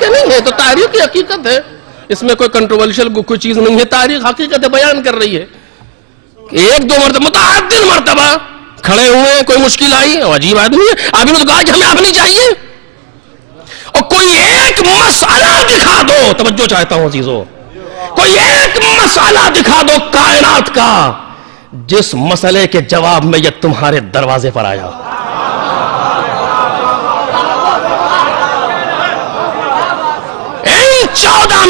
ہے نہیں ہے، تو تاریخ کی حقیقت ہے، اس میں کوئی کنٹروورشل کوئی چیز نہیں ہے، تاریخ حقیقت بیان کر رہی ہے کہ ایک دو مرتبہ متعدد مرتبہ کھڑے ہوئے، کوئی مشکل آئی، عجیب آدمی ہے، آپ نے تو کہا کہ ہمیں آپ نہیں چاہیے، اور کوئی ایک مسئلہ دکھا دو، توجہ چاہتا ہوں عزیزو، کوئی ایک مسئلہ دکھا دو کائنات کا جس مسئلے کے جواب میں یہ تمہارے دروازے پر آیا۔ ان 14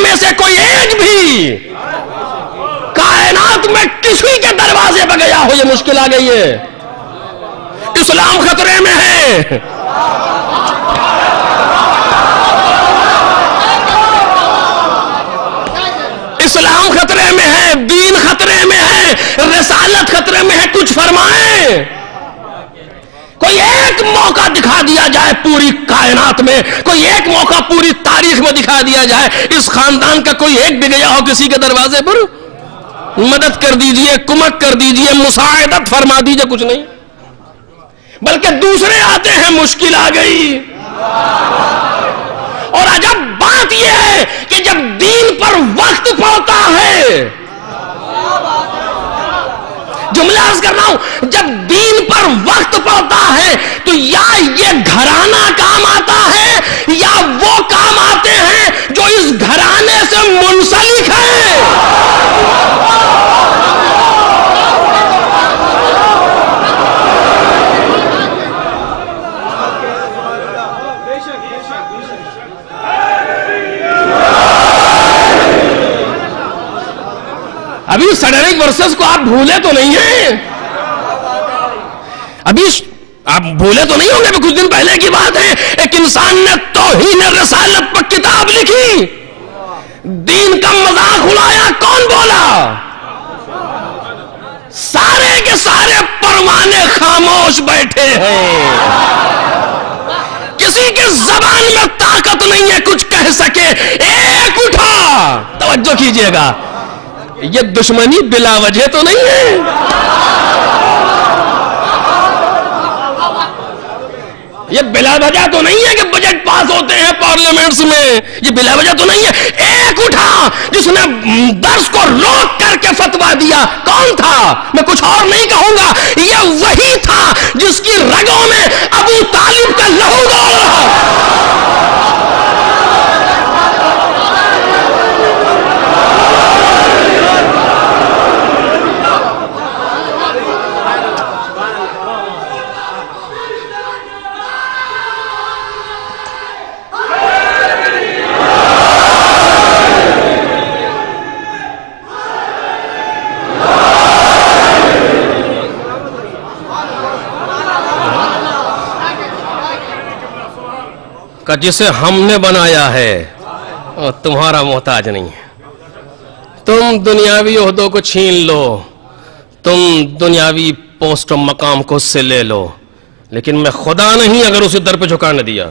میں سے کوئی ایک بھی کائنات میں کسی کے دروازے پہ گیا ہو یہ مشکل آ گئی ہے، اسلام خطرے میں ہے، اسلام خطرے میں ہے، دین خطرے میں ہے، رسالت خطرے میں ہے، کچھ فرمائیں، کوئی ایک موقع دکھا دیا جائے پوری کائنات میں، کوئی ایک موقع پوری تاریخ میں دکھا دیا جائے اس خاندان کا کوئی ایک بھی گیا ہو کسی کے دروازے پر، مدد کر دیجئے، کمک کر دیجئے، مساعدت فرما دیجئے، کچھ نہیں، بلکہ دوسرے آتے ہیں مشکل آ گئی۔ اور عجب بات یہ ہے کہ جب دین پر وقت پڑتا ہے، جملہ عرض کر رہا ہوں، جب دین پر وقت پڑتا ہے تو یا یہ گھرانہ کام آتا ہے یا وہ کام آتے ہیں جو اس گھرانے سے منسلک ہیں۔ ابھی سڈرک ورسز کو آپ بھولے تو نہیں ہیں، ابھی آپ بھولے تو نہیں ہوں گے، کچھ دن پہلے کی بات ہے، ایک انسان نے توہین رسالت پر کتاب لکھی، دین کا مذاق اڑایا، کون بولا؟ سارے کے سارے پروانے خاموش بیٹھے ہیں، کسی کے زبان میں طاقت نہیں ہے کچھ کہہ سکے، ایک اٹھا، توجہ کیجئے گا، یہ دشمنی بلا وجہ تو نہیں ہے، یہ بلا وجہ تو نہیں ہے کہ بجٹ پاس ہوتے ہیں پارلیمنٹس میں، یہ بلا وجہ تو نہیں ہے، ایک اٹھا جس نے درس کو روک کر کے فتویٰ دیا، کون تھا؟ میں کچھ اور نہیں کہوں گا، یہ وہی تھا جس کی رگوں میں ابو طالب کا لہو دوڑ رہا۔ کہ جسے ہم نے بنایا ہے اور تمہارا محتاج نہیں ہے، تم دنیاوی عہدوں کو چھین لو، تم دنیاوی پوسٹ و مقام کو اس سے لے لو، لیکن میں خدا نہیں اگر اسی در پہ جھکانے دیا،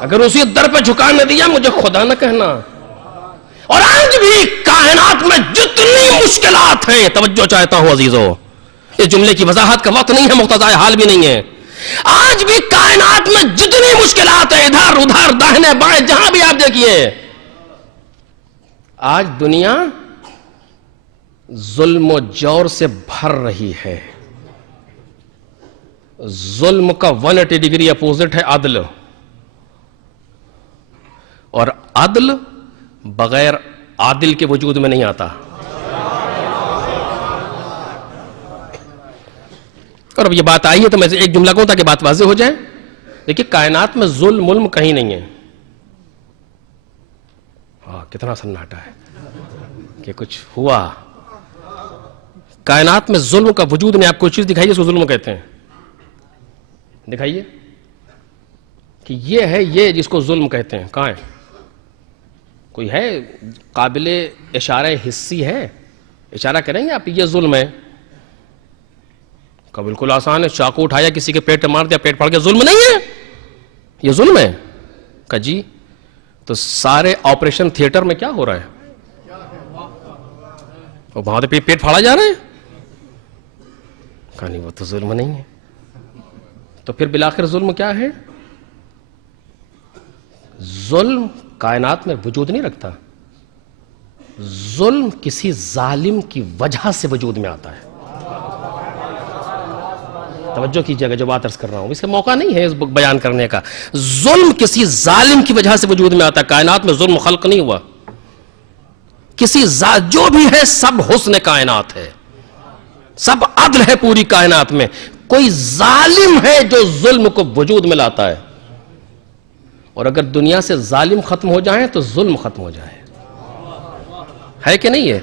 اگر اسی در پہ جھکانے دیا مجھے خدا نہ کہنا۔ اور آج بھی کائنات میں جتنی مشکلات ہیں، توجہ چاہتا ہوں عزیزو، اس جملے کی وضاحت کا وقت نہیں ہے، مقتضائے حال بھی نہیں ہے، آج بھی کائنات میں جتنی مشکلات ہیں، ادھر ادھر داہنے بائیں جہاں بھی آپ دیکھیے، آج دنیا ظلم و جور سے بھر رہی ہے۔ ظلم کا 180 ڈگری اپوزٹ ہے عدل، اور عدل بغیر عادل کے وجود میں نہیں آتا۔ اور اب یہ بات آئی ہے تو میں ایک جملہ کہوں تاکہ بات واضح ہو جائے۔ دیکھیے کائنات میں ظلم ملم کہیں نہیں ہے، کتنا سناٹا ہے کہ کچھ ہوا۔ کائنات میں ظلم کا وجود نہیں، آپ کوئی چیز دکھائیے اس کو ظلم کہتے ہیں، دکھائیے کہ یہ ہے، یہ جس کو ظلم کہتے ہیں، کہاں ہے؟ کوئی ہے قابل اشارہ حسی ہے؟ اشارہ کریں گے آپ یہ ظلم ہے؟ بالکل آسان ہے، چاقو اٹھایا کسی کے پیٹ مار دیا، پیٹ پھاڑ گیا، ظلم نہیں ہے؟ یہ ظلم ہے کہ جی؟ تو سارے آپریشن تھیٹر میں کیا ہو رہا ہے؟ وہاں تو پیٹ پھاڑا جا رہا ہے، کہا نہیں وہ تو ظلم نہیں ہے. تو پھر بالآخر ظلم کیا ہے؟ ظلم کائنات میں وجود نہیں رکھتا، ظلم کسی ظالم کی وجہ سے وجود میں آتا ہے. توجہ کیجئے گا جو بات عرض کر رہا ہوں، اس کا موقع نہیں ہے اس بیان کرنے کا. ظلم کسی ظالم کی وجہ سے وجود میں آتا ہے. کائنات میں ظلم خلق نہیں ہوا، کسی جو بھی ہے سب حسن کائنات ہے، سب عدل ہے پوری کائنات میں. کوئی ظالم ہے جو ظلم کو وجود میں لاتا ہے. اور اگر دنیا سے ظالم ختم ہو جائیں تو ظلم ختم ہو جائے. ہے کہ نہیں ہے؟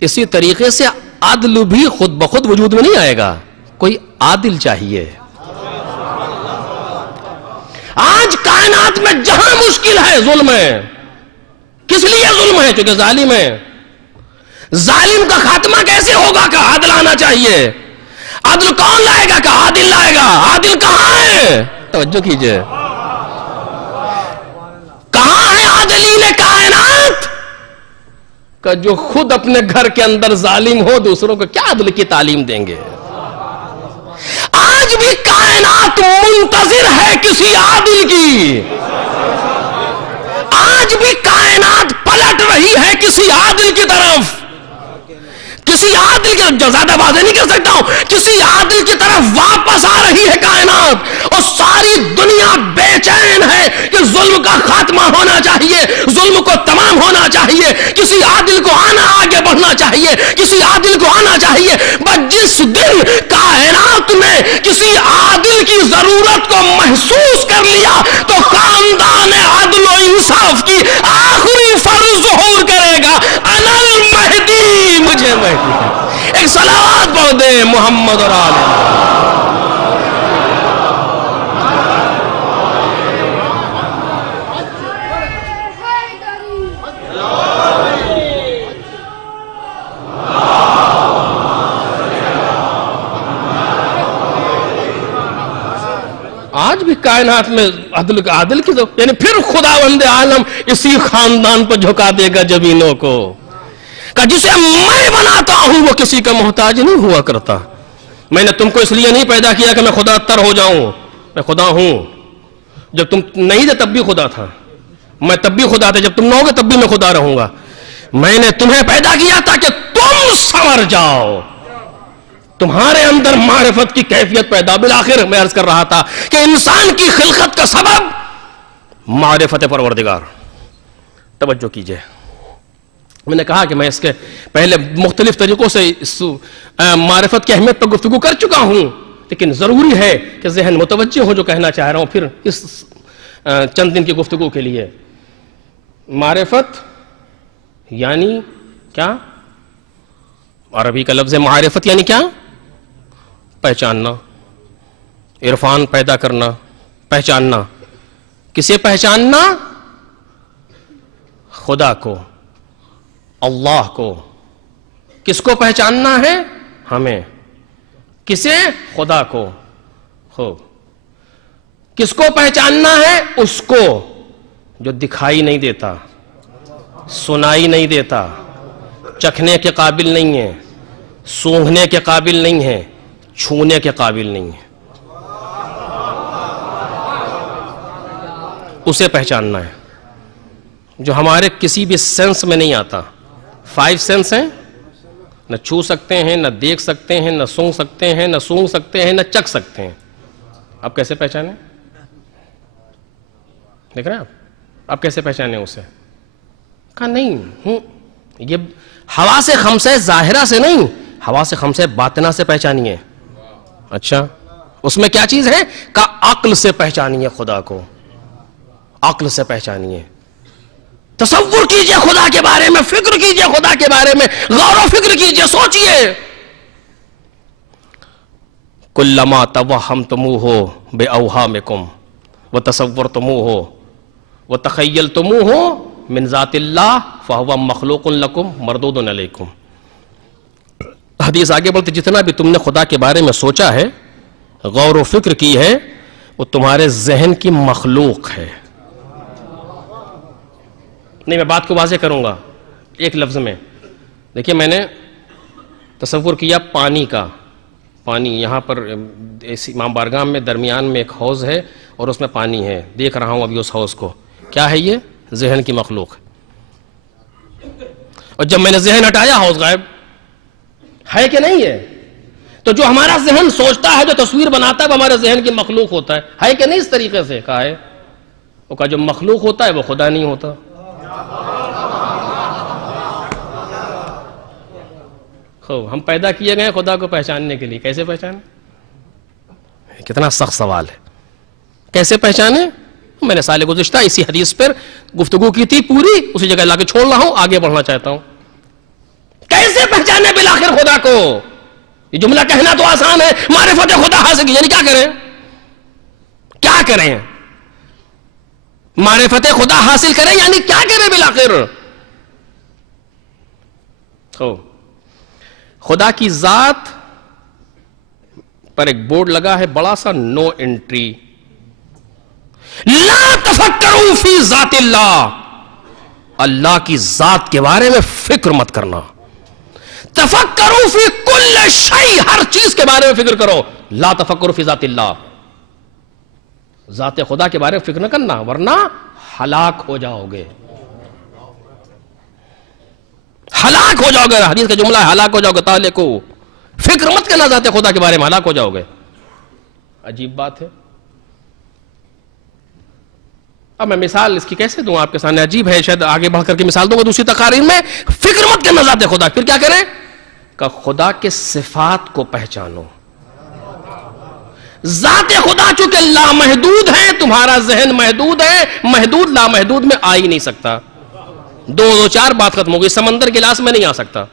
اسی طریقے سے عدل بھی خود بخود وجود میں نہیں آئے گا، کوئی عادل چاہیے. آج کائنات میں جہاں مشکل ہے ظلم ہے. کس لیے ظلم ہے؟ چونکہ ظالم ہے. ظالم کا خاتمہ کیسے ہوگا کہ عدل آنا چاہیے. عدل کون لائے گا کہ عادل لائے گا. عادل کہاں ہے؟ توجہ کیجئے. کہاں ہے عادلین کائنات کہ جو خود اپنے گھر کے اندر ظالم ہو، دوسروں کو کیا عدل کی تعلیم دیں گے. آج بھی کائنات منتظر ہے کسی عادل کی. آج بھی کائنات پلٹ رہی ہے کسی عادل کی طرف. کسی عادل کی، جو زیادہ واضح نہیں کر سکتا ہوں، کسی عادل کی طرف واپس آ رہی ہے کائنات. اور ساری دنیا بے چین ہے کہ ظلم کا خاتمہ ہونا چاہیے، ظلم کو تمام ہونا چاہیے. کسی عادل کو آنا، آگے بڑھنا چاہیے، کسی عادل کو آنا چاہیے. بس جس دن کائنات نے کسی عادل کی ضرورت کو محسوس کر لیا تو خاندان عدل و انصاف کی آخری فرض ظہور کرے گا. انا المہدی، مجھے مہدی. ایک صلوات پڑھ دے محمد اور آل. آج بھی کائنات میں عدل کی یعنی پھر خداوند عالم اسی خاندان پر جھکا دے گا زمینوں کو کہ جسے میں بناتا ہوں وہ کسی کا محتاج نہیں ہوا کرتا. میں نے تم کو اس لیے نہیں پیدا کیا کہ میں خدا تر ہو جاؤں. میں خدا ہوں. جب تم نہیں تھے تب بھی خدا تھا، میں تب بھی خدا تھا، جب تم نہ ہوگے تب بھی میں خدا رہوں گا. میں نے تمہیں پیدا کیا تاکہ تم سنور جاؤ، تمہارے اندر معرفت کی کیفیت پیدا. بالآخر میں عرض کر رہا تھا کہ انسان کی خلقت کا سبب معرفت پروردگار. توجہ کیجئے. میں نے کہا کہ میں اس کے پہلے مختلف طریقوں سے اس معرفت کی اہمیت پر گفتگو کر چکا ہوں، لیکن ضروری ہے کہ ذہن متوجہ ہو جو کہنا چاہ رہا ہوں پھر اس چند دن کی گفتگو کے لیے. معرفت یعنی کیا؟ عربی کا لفظ معرفت یعنی کیا؟ پہچاننا، عرفان پیدا کرنا، پہچاننا. کسے پہچاننا؟ خدا کو، اللہ کو. کس کو پہچاننا ہے؟ ہمیں. کسے؟ خدا کو. خوب. کس کو پہچاننا ہے؟ اس کو جو دکھائی نہیں دیتا، سنائی نہیں دیتا، چکھنے کے قابل نہیں ہے، سونگھنے کے قابل نہیں ہے، چھونے کے قابل نہیں ہے. اسے پہچاننا ہے جو ہمارے کسی بھی سینس میں نہیں آتا. 5 سینس ہیں، نہ چھو سکتے ہیں، نہ دیکھ سکتے ہیں، نہ سونگ سکتے ہیں، نہ سونگ سکتے ہیں، نہ چکھ سکتے ہیں. اب کیسے پہچانیں؟ دیکھ رہے ہیں آپ کیسے پہچانیں اسے؟ کہا نہیں، یہ حواس خمسہ ظاہرہ سے نہیں، حواس خمسہ باطنہ سے پہچانیے. اچھا اس میں کیا چیز ہے؟ کہ عقل سے پہچانیے خدا کو، عقل سے پہچانیے. تصور کیجئے خدا کے بارے میں، فکر کیجئے خدا کے بارے میں، غور و فکر کیجئے، سوچئے. کلما توہمتموہ باوہامکم وتصورتموہ وتخیلتموہ من ذات اللہ فہو مخلوق لکم مردود علیکم. حدیث آگے بڑھتے جتنا بھی تم نے خدا کے بارے میں سوچا ہے، غور و فکر کی ہے، وہ تمہارے ذہن کی مخلوق ہے. نہیں، میں بات کو واضح کروں گا ایک لفظ میں. دیکھیے میں نے تصور کیا پانی کا، پانی یہاں پر امام بارگاہ میں درمیان میں ایک حوض ہے اور اس میں پانی ہے، دیکھ رہا ہوں ابھی اس حوض کو، کیا ہے یہ؟ ذہن کی مخلوق ہے، اور جب میں نے ذہن ہٹایا حوض غائب ہے کہ نہیں ہے؟ تو جو ہمارا ذہن سوچتا ہے، جو تصویر بناتا ہے، وہ ہمارے ذہن کی مخلوق ہوتا ہے کہ نہیں؟ اس طریقے سے کہا ہے، وہ کہا جو مخلوق ہوتا ہے وہ خدا نہیں ہوتا۔ ہم پیدا کیے گئے خدا کو پہچاننے کے لیے، کیسے پہچانے؟ کتنا سخت سوال ہے، کیسے پہچانے؟ میں نے سال گزشتہ اسی حدیث پر گفتگو کی تھی پوری، اسی جگہ لا کے چھوڑ رہا ہوں، آگے بڑھنا چاہتا ہوں۔ کیسے پہچانے بالآخر خدا کو؟ یہ جملہ کہنا تو آسان ہے، معرفت خدا حاصل کی، یعنی کیا کریں؟ کیا کریں؟ معرفت خدا حاصل کریں یعنی کیا کریں بالآخر؟ خدا کی ذات پر ایک بورڈ لگا ہے بڑا سا، نو انٹری، لا تفکروا فی ذات اللہ، اللہ کی ذات کے بارے میں فکر مت کرنا، تفکروا فی کل شیء، ہر چیز کے بارے میں فکر کرو، لا تفکروا فی ذات اللہ، ذات خدا کے بارے میں فکر نہ کرنا ورنہ ہلاک ہو جاؤ گے، ہلاک ہو جاؤ گے، حدیث کا جملہ ہے ہلاک ہو جاؤ گے، تہلکو، فکر مت کرنا ذات خدا کے بارے میں، ہلاک ہو جاؤ گے۔ عجیب بات ہے۔ اب میں مثال اس کی کیسے دوں آپ کے سامنے، عجیب ہے، شاید آگے بڑھ کر کے مثال دوں گا دوسری تقاریر میں۔ فکر مت کرنا ذات خدا، پھر کیا کریں؟ کہ خدا کے صفات کو پہچانو۔ ذات خدا چونکہ لامحدود ہے، تمہارا ذہن محدود ہے، محدود لامحدود میں آ ہی نہیں سکتا، دو چار بات ختم ہو گئی، سمندر گلاس میں نہیں آ سکتا،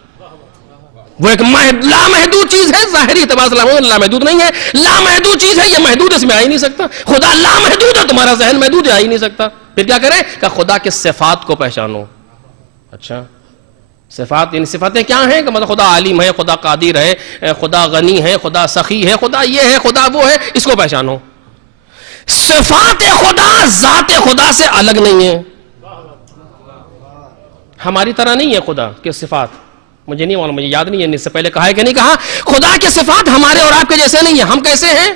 وہ ایک لامحدود چیز ہے، ظاہری اعتبار سے لامحدود نہیں ہے، لامحدود چیز ہے، یہ محدود، اس میں آ ہی نہیں سکتا، خدا لامحدود ہے، تمہارا ذہن محدود ہے، آ ہی نہیں سکتا، پھر کیا کریں؟ کہ خدا کے صفات کو پہچانو۔ اچھا صفات، ان صفاتیں کیا ہیں؟ کہ مطلب خدا عالم ہے، خدا قادر ہے، خدا غنی ہے، خدا سخی ہے، خدا یہ ہے، خدا وہ ہے، اس کو پہچانو۔ صفات خدا ذات خدا سے الگ نہیں ہے، ہماری طرح نہیں ہے خدا کے صفات، مجھے نہیں معلوم، مجھے یاد نہیں ہے اس سے پہلے کہا ہے کہ نہیں کہا، خدا کے صفات ہمارے اور آپ کے جیسے نہیں ہیں۔ ہم کیسے ہیں؟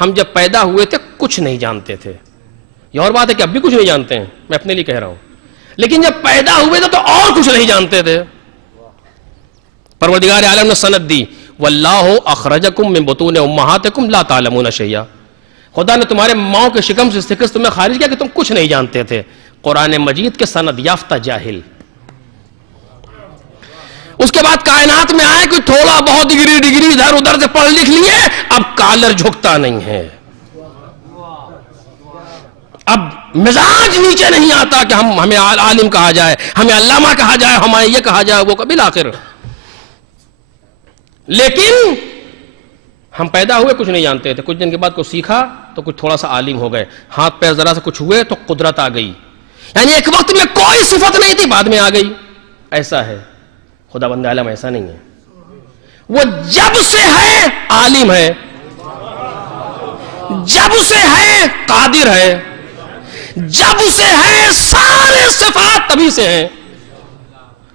ہم جب پیدا ہوئے تھے کچھ نہیں جانتے تھے، یہ اور بات ہے کہ اب بھی کچھ نہیں جانتے ہیں، میں اپنے لیے کہہ رہا ہوں، لیکن جب پیدا ہوئے تھے تو اور کچھ نہیں جانتے تھے۔ پروردگار عالم نے سند دی، واللہ اخرجکم من بطون امہاتکم لا تعلمون شیئا، خدا نے تمہارے ماؤں کے شکم سے تمہیں خارج کیا کہ تم کچھ نہیں جانتے تھے۔ قرآن مجید کے سند یافتہ جاہل۔ اس کے بعد کائنات میں آئے کوئی تھوڑا بہت ڈگری ادھر ادھر سے پڑھ لکھ لیے، اب کالر جھکتا نہیں ہے، اب مزاج نیچے نہیں آتا کہ ہمیں عالم کہا جائے، ہمیں علامہ کہا جائے، ہمیں یہ کہا جائے، وہ بالآخر۔ لیکن ہم پیدا ہوئے کچھ نہیں جانتے تھے، کچھ دن کے بعد کچھ سیکھا تو کچھ تھوڑا سا عالم ہو گئے، ہاتھ پیر ذرا سے کچھ ہوئے تو قدرت آ گئی، یعنی ایک وقت میں کوئی صفت نہیں تھی، بعد میں آ گئی۔ ایسا ہے خدا بند عالم، ایسا نہیں ہے، وہ جب سے ہے عالم ہے، جب سے ہے قادر ہے، جب سے ہے سارے صفات تبھی سے ہیں،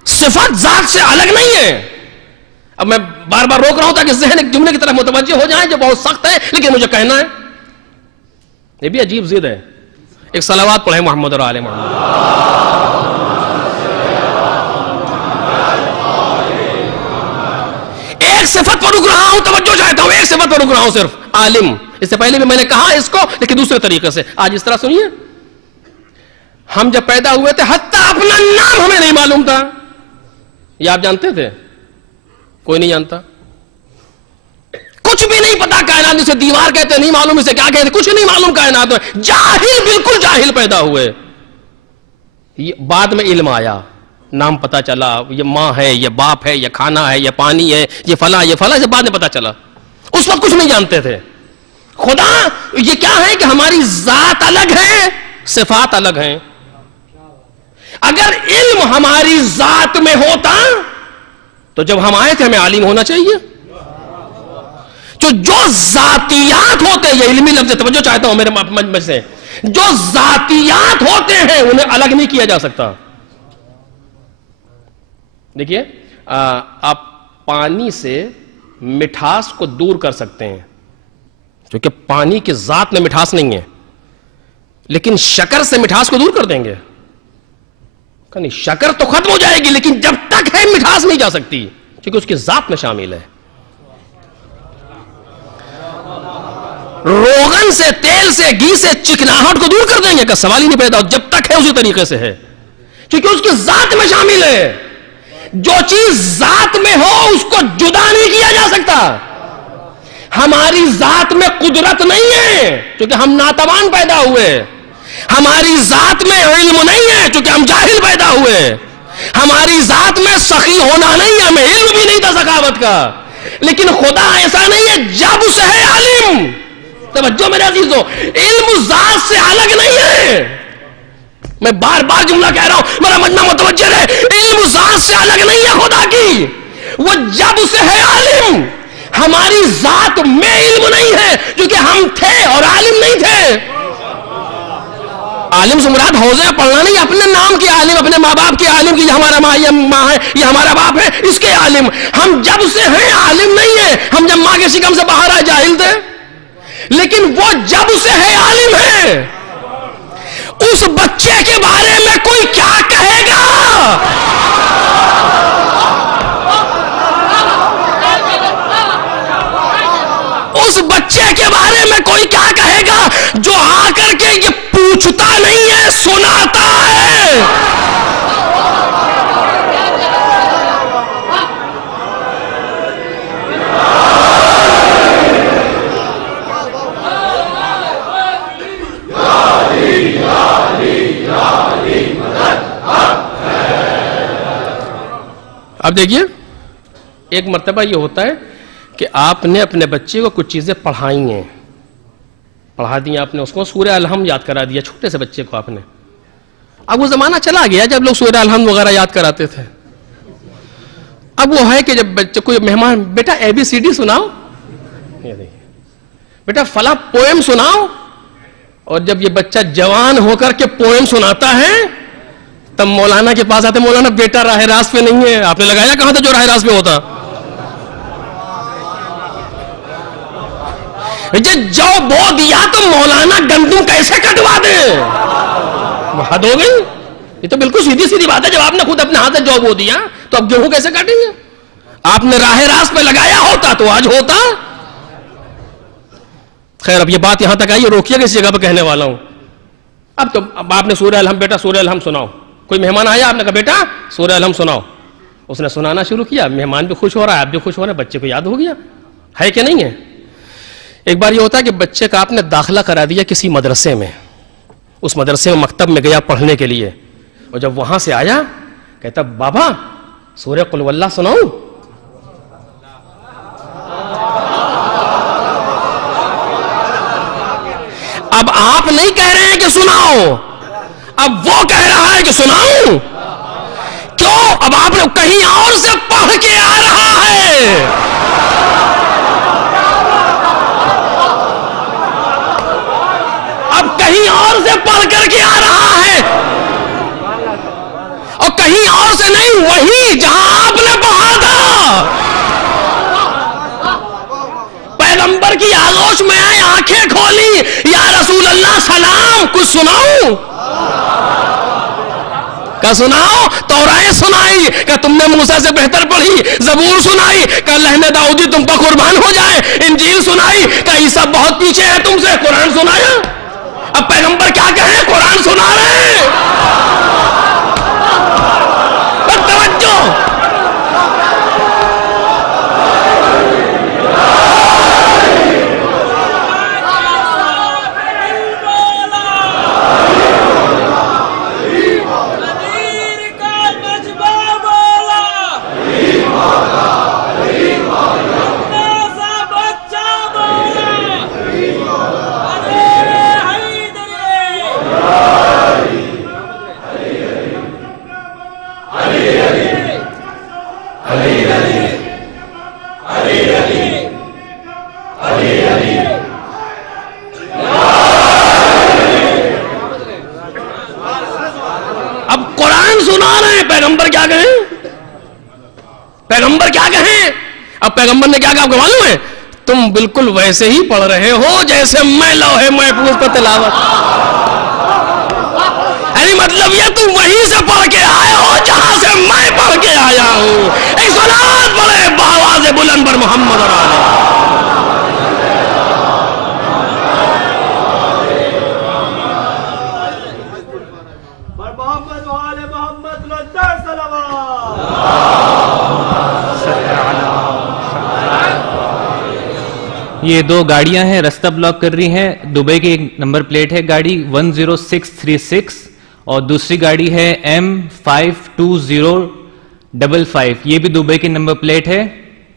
صفات ذات سے الگ نہیں ہے۔ اب میں بار بار روک رہا ہوں تاکہ ذہن ایک جملے کی طرف متوجہ ہو جائیں جو بہت سخت ہے لیکن مجھے کہنا ہے، یہ بھی عجیب ضد ہے۔ ایک صلوات پڑھیں محمد اور آل محمد۔ ایک صفت پر رک رہا ہوں، توجہ چاہتا ہوں، ایک صفت پر رک رہا ہوں، صرف عالم۔ اس سے پہلے بھی میں نے کہا اس کو لیکن دوسرے طریقے سے، آج اس طرح سنیے۔ ہم جب پیدا ہوئے تھے حتیٰ اپنا نام ہمیں نہیں معلوم تھا، یہ آپ جانتے تھے؟ کوئی نہیں جانتا، کچھ بھی نہیں پتا کائنات، اسے دیوار کہتے نہیں معلوم، اسے کیا کہتے کچھ نہیں معلوم کائنات میں، جاہل، بالکل جاہل پیدا ہوئے۔ بعد میں علم آیا، نام پتا چلا، یہ ماں ہے، یہ باپ ہے، یہ کھانا ہے، یہ پانی ہے، یہ فلاں یہ فلاں، اسے بعد میں پتا چلا، اس وقت کچھ نہیں جانتے تھے۔ خدا یہ کیا ہے کہ ہماری ذات الگ ہے، صفات الگ ہیں۔ اگر علم ہماری ذات میں ہوتا تو جب ہم آئے تھے ہمیں عالم ہونا چاہیے۔ جو ذاتیات ہوتے ہیں، یہ علمی لفظ توجہ چاہتا ہوں میرے مجمع سے، جو ذاتیات ہوتے ہیں انہیں الگ نہیں کیا جا سکتا۔ دیکھیے آپ پانی سے مٹھاس کو دور کر سکتے ہیں، کیونکہ پانی کی ذات میں مٹھاس نہیں ہے، لیکن شکر سے مٹھاس کو دور کر دیں گے؟ نہیں، شکر تو ختم ہو جائے گی لیکن جب تک ہے مٹھاس نہیں جا سکتی، کیونکہ اس کی ذات میں شامل ہے۔ روغن سے، تیل سے، گھی سے چکناہٹ کو دور کر دیں گے؟ کا سوال ہی نہیں پیدا ہو، جب تک ہے اسی طریقے سے ہے، کیونکہ اس کی ذات میں شامل ہے۔ جو چیز ذات میں ہو اس کو جدا نہیں کیا جا سکتا۔ ہماری ذات میں قدرت نہیں ہے کیونکہ ہم ناتوان پیدا ہوئے، ہماری ذات میں علم نہیں ہے کیونکہ ہم جاہل پیدا ہوئے، ہماری ذات میں سخی ہونا نہیں ہے، ہمیں علم بھی نہیں تھا سخاوت کا، لیکن خدا ایسا نہیں ہے، جب سے ہے عالم۔ توجہ میرے عزیزو، علم ذات سے الگ نہیں ہے، میں بار بار جملہ کہہ رہا ہوں، میرا مجمع متوجہ ہے، علم ذات سے الگ نہیں ہے خدا کی، وہ جب سے ہے عالم۔ ہماری ذات میں علم نہیں ہے کیونکہ ہم تھے اور عالم نہیں تھے۔ عالم سے مراد حوزے پڑھنا نہیں، اپنے نام کے عالم، اپنے ماں باپ کے عالم کی یہ ہمارا ماں ہے، یہ ہمارا باپ ہے، اس کے عالم۔ ہم جب سے ہیں عالم نہیں ہے، ہم جب ماں کے شکم سے باہر آئے جاہل تھے، لیکن وہ جب سے ہے عالم ہے۔ اس بچے کے بارے میں کوئی کیا کہے گا؟ اس بچے کے بارے میں کوئی کیا کہے گا جو آ کر کے یہ پوچھتا نہیں ہے، سناتا ہے۔ اب دیکھیے، ایک مرتبہ یہ ہوتا ہے کہ آپ نے اپنے بچے کو کچھ چیزیں پڑھائی ہیں، پڑھا دی آپ نے، اس کو سورہ الحمد یاد کرا دیا چھوٹے سے بچے کو آپ نے۔ اب وہ زمانہ چلا گیا جب لوگ سورہ الحمد وغیرہ یاد کراتے تھے۔ اب وہ ہے کہ جب بچے کوئی مہمان، بیٹا اے بی سی ڈی سناؤ، بیٹا فلاں پوئم سناؤ، اور جب یہ بچہ جوان ہو کر کے پوئم سناتا ہے تب مولانا کے پاس آتے، مولانا بیٹا راہ راست پہ نہیں ہے، آپ نے لگایا کہاں تھا جو راہ راست پہ ہوتا؟ جو بو دیا تو مولانا گندم کیسے کٹوا دے؟ حد ہو گئی، یہ تو بالکل سیدھی سیدھی بات ہے، جب آپ نے خود اپنے ہاتھ سے جو بو دیا تو اب گیہوں کیسے کاٹیں گے؟ آپ نے راہ راست پہ لگایا ہوتا تو آج ہوتا۔ خیر، اب یہ بات یہاں تک آئی، روکیے گا اس جگہ پہ کہنے والا ہوں۔ اب آپ نے سورہ الحمد، بیٹا سورہ الحمد سناؤ۔ کوئی مہمان آیا، آپ نے کہا بیٹا سورہ الحمد سناؤ، اس نے سنانا شروع کیا، مہمان بھی خوش ہو رہا ہے، آپ بھی خوش ہو رہے ہیں، بچے کو یاد ہو گیا ہے کہ نہیں ہے؟ ایک بار یہ ہوتا ہے کہ بچے کا آپ نے داخلہ کرا دیا کسی مدرسے میں، اس مدرسے میں مکتب میں گیا پڑھنے کے لیے، اور جب وہاں سے آیا کہتا بابا سورہ قل واللہ سناؤں؟ اب آپ نہیں کہہ رہے ہیں کہ سناؤ، اب وہ کہہ رہا ہے کہ سناؤں۔ کیوں؟ اب آپ نے کہیں اور سے پڑھ کے آ رہا ہے۔ اب کہیں اور سے پڑھ کر کے آ رہا ہے، اور کہیں اور سے نہیں، وہی جہاں آپ نے پڑھا تھا۔ پیغمبر کی آغوش میں آئے، آنکھیں کھولی، یا رسول اللہ سلام، کچھ سناؤں؟ کہ سناؤ؟ تورائیں سنائی، کہ تم نے موسیٰ سے بہتر پڑھی، زبور سنائی، کہ لحن داؤدی تم پر قربان ہو جائے، انجیل سنائی، کہ عیسیٰ بہت پیچھے ہے تم سے، قرآن سنایا۔ اب پیغمبر کیا کہیں؟ قرآن سنا رہے ہیں۔ توجہ، پیغمبر کیا کہیں؟ اب پیغمبر نے کیا کہا آپ کو معلوم ہے؟ تم بالکل ویسے ہی پڑھ رہے ہو جیسے میں لوح محفوظ پر تلاوت، یعنی مطلب یہ تم وہیں سے پڑھ کے آئے ہو جہاں سے میں پڑھ کے آیا ہوں. ایک صلوات پڑھے بآواز بلند پر محمد اور آلہ. یہ دو گاڑیاں ہیں رستہ بلاک کر رہی ہیں. دبئی کی ایک نمبر پلیٹ ہے گاڑی 10636 اور دوسری گاڑی ہے M52055. یہ بھی دبئی کی نمبر پلیٹ ہے.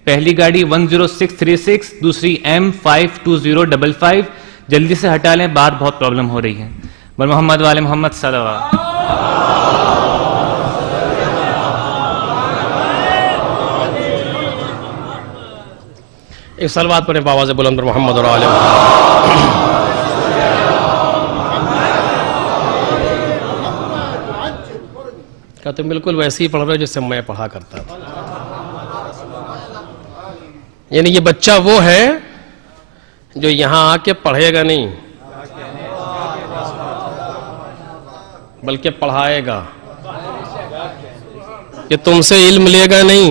پہلی گاڑی 10636، دوسری M52055. جلدی سے ہٹا لیں، باہر بہت پرابلم ہو رہی ہے. بر محمد والے محمد صلی اللہ علیہ وسلم. ایک صلوات پڑھیں بآواز بلند پر محمد اور آلہ محمد. کہا تم بالکل ویسے ہی پڑھ رہے ہو جس سے میں پڑھا کرتا تھا. یعنی یہ بچہ وہ ہے جو یہاں آ کے پڑھے گا نہیں بلکہ پڑھائے گا. یہ تم سے علم لے گا نہیں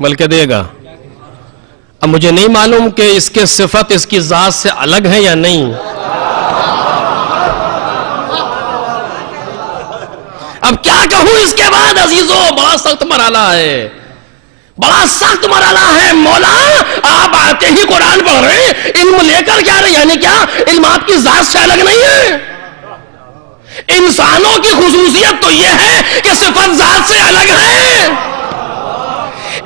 بلکہ دے گا. اب مجھے نہیں معلوم کہ اس کے صفت اس کی ذات سے الگ ہے یا نہیں. اب کیا کہوں اس کے بعد عزیزو، بڑا سخت مرحلہ ہے، بڑا سخت مرحلہ ہے. مولا آپ آتے ہی قرآن پڑھ رہے ہیں، علم لے کر کیا رہے؟ یعنی کیا علم آپ کی ذات سے الگ نہیں ہے؟ انسانوں کی خصوصیت تو یہ ہے کہ صفت ذات سے الگ ہے.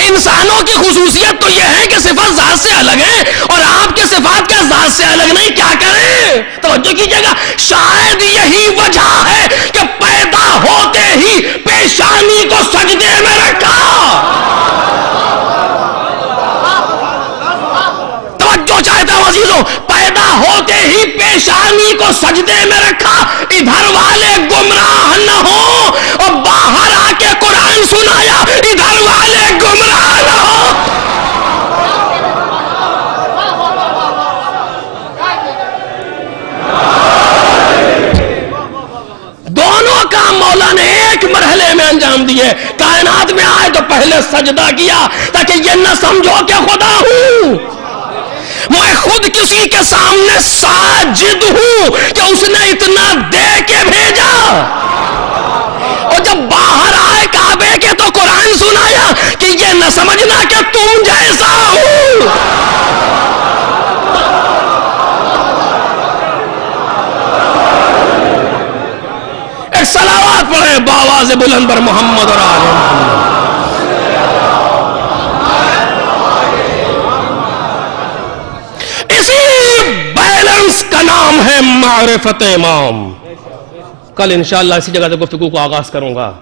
انسانوں کی خصوصیت تو یہ ہے کہ صفات ذات سے الگ ہے، اور آپ کے صفات کا ذات سے الگ نہیں. کیا کریں؟ توجہ کیجئے گا. شاید یہی وجہ ہے کہ پیدا ہوتے ہی پیشانی کو سجدے میں رکھا. توجہ چاہتا ہوں عزیزوں، پیدا ہوتے ہی پیشانی کو سجدے میں رکھا. ادھر والے گمراہ نہ ہوں اور باہر آ کے قرآن سنایا، ادھر والے گمراہ نہ ہوں. دونوں کام مولا نے ایک مرحلے میں انجام دیے. کائنات میں آئے تو پہلے سجدہ کیا تاکہ یہ نہ سمجھو کہ خدا ہوں، میں خود کسی کے سامنے ساجد ہوں کہ اس نے اتنا دے کے بھیجا. اور جب باہر آئے کعبے کے تو قرآن سنایا کہ یہ نہ سمجھنا کہ تم جیسا ہوں. ایک صلوات پڑھیں بآواز بلند پر محمد اور آلہ محمد. بیلنس کا نام ہے معرفت امام. کل انشاءاللہ اسی جگہ سے گفتگو کو آغاز کروں گا.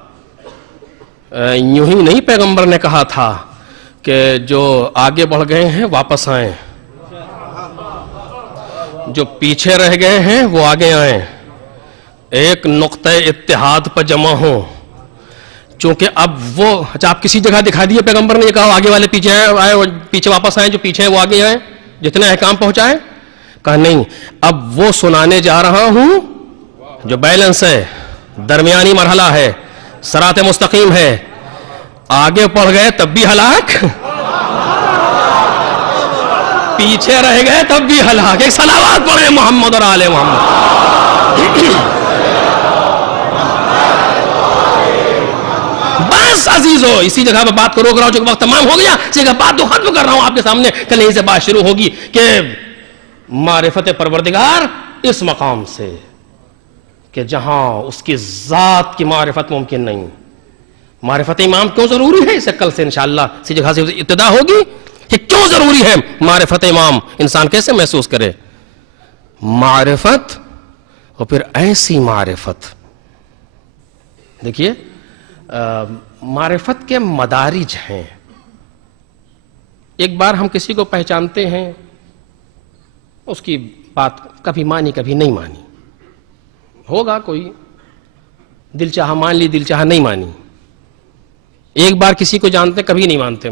یوں ہی نہیں پیغمبر نے کہا تھا کہ جو آگے بڑھ گئے ہیں واپس آئیں، جو پیچھے رہ گئے ہیں وہ آگے آئیں، ایک نقطہ اتحاد پر جمع ہوں. چونکہ اب وہ آپ کسی جگہ دکھا دیے پیغمبر نے یہ کہا آگے والے پیچھے آئے اور پیچھے واپس آئیں، جو پیچھے ہیں وہ آگے آئیں، جتنے احکام پہنچائیں. کہا نہیں، اب وہ سنانے جا رہا ہوں جو بیلنس ہے، درمیانی مرحلہ ہے، صراط مستقیم ہے. آگے پڑھ گئے تب بھی ہلاک، پیچھے رہ گئے تب بھی ہلاک. ایک صلوات پڑھیں محمد اور آلہ محمد. بس عزیزو اسی جگہ پہ بات کو روک رہا ہوں چونکہ وقت تمام ہو گیا. اسی جگہ بات تو ختم کر رہا ہوں آپ کے سامنے. کل یہیں سے بات شروع ہوگی کہ معرفت پروردگار اس مقام سے کہ جہاں اس کی ذات کی معرفت ممکن نہیں. معرفت امام کیوں ضروری ہے؟ اسے کل سے انشاءاللہ اسی جگہ سے ابتدا ہوگی کہ کیوں ضروری ہے معرفت امام. انسان کیسے محسوس کرے معرفت، اور پھر ایسی معرفت. دیکھیے معرفت کے مدارج ہیں. ایک بار ہم کسی کو پہچانتے ہیں، اس کی بات کبھی مانی کبھی نہیں مانی، ہوگا کوئی دل چاہا مان لی، دل چاہا نہیں مانی. ایک بار کسی کو جانتے کبھی نہیں مانتے،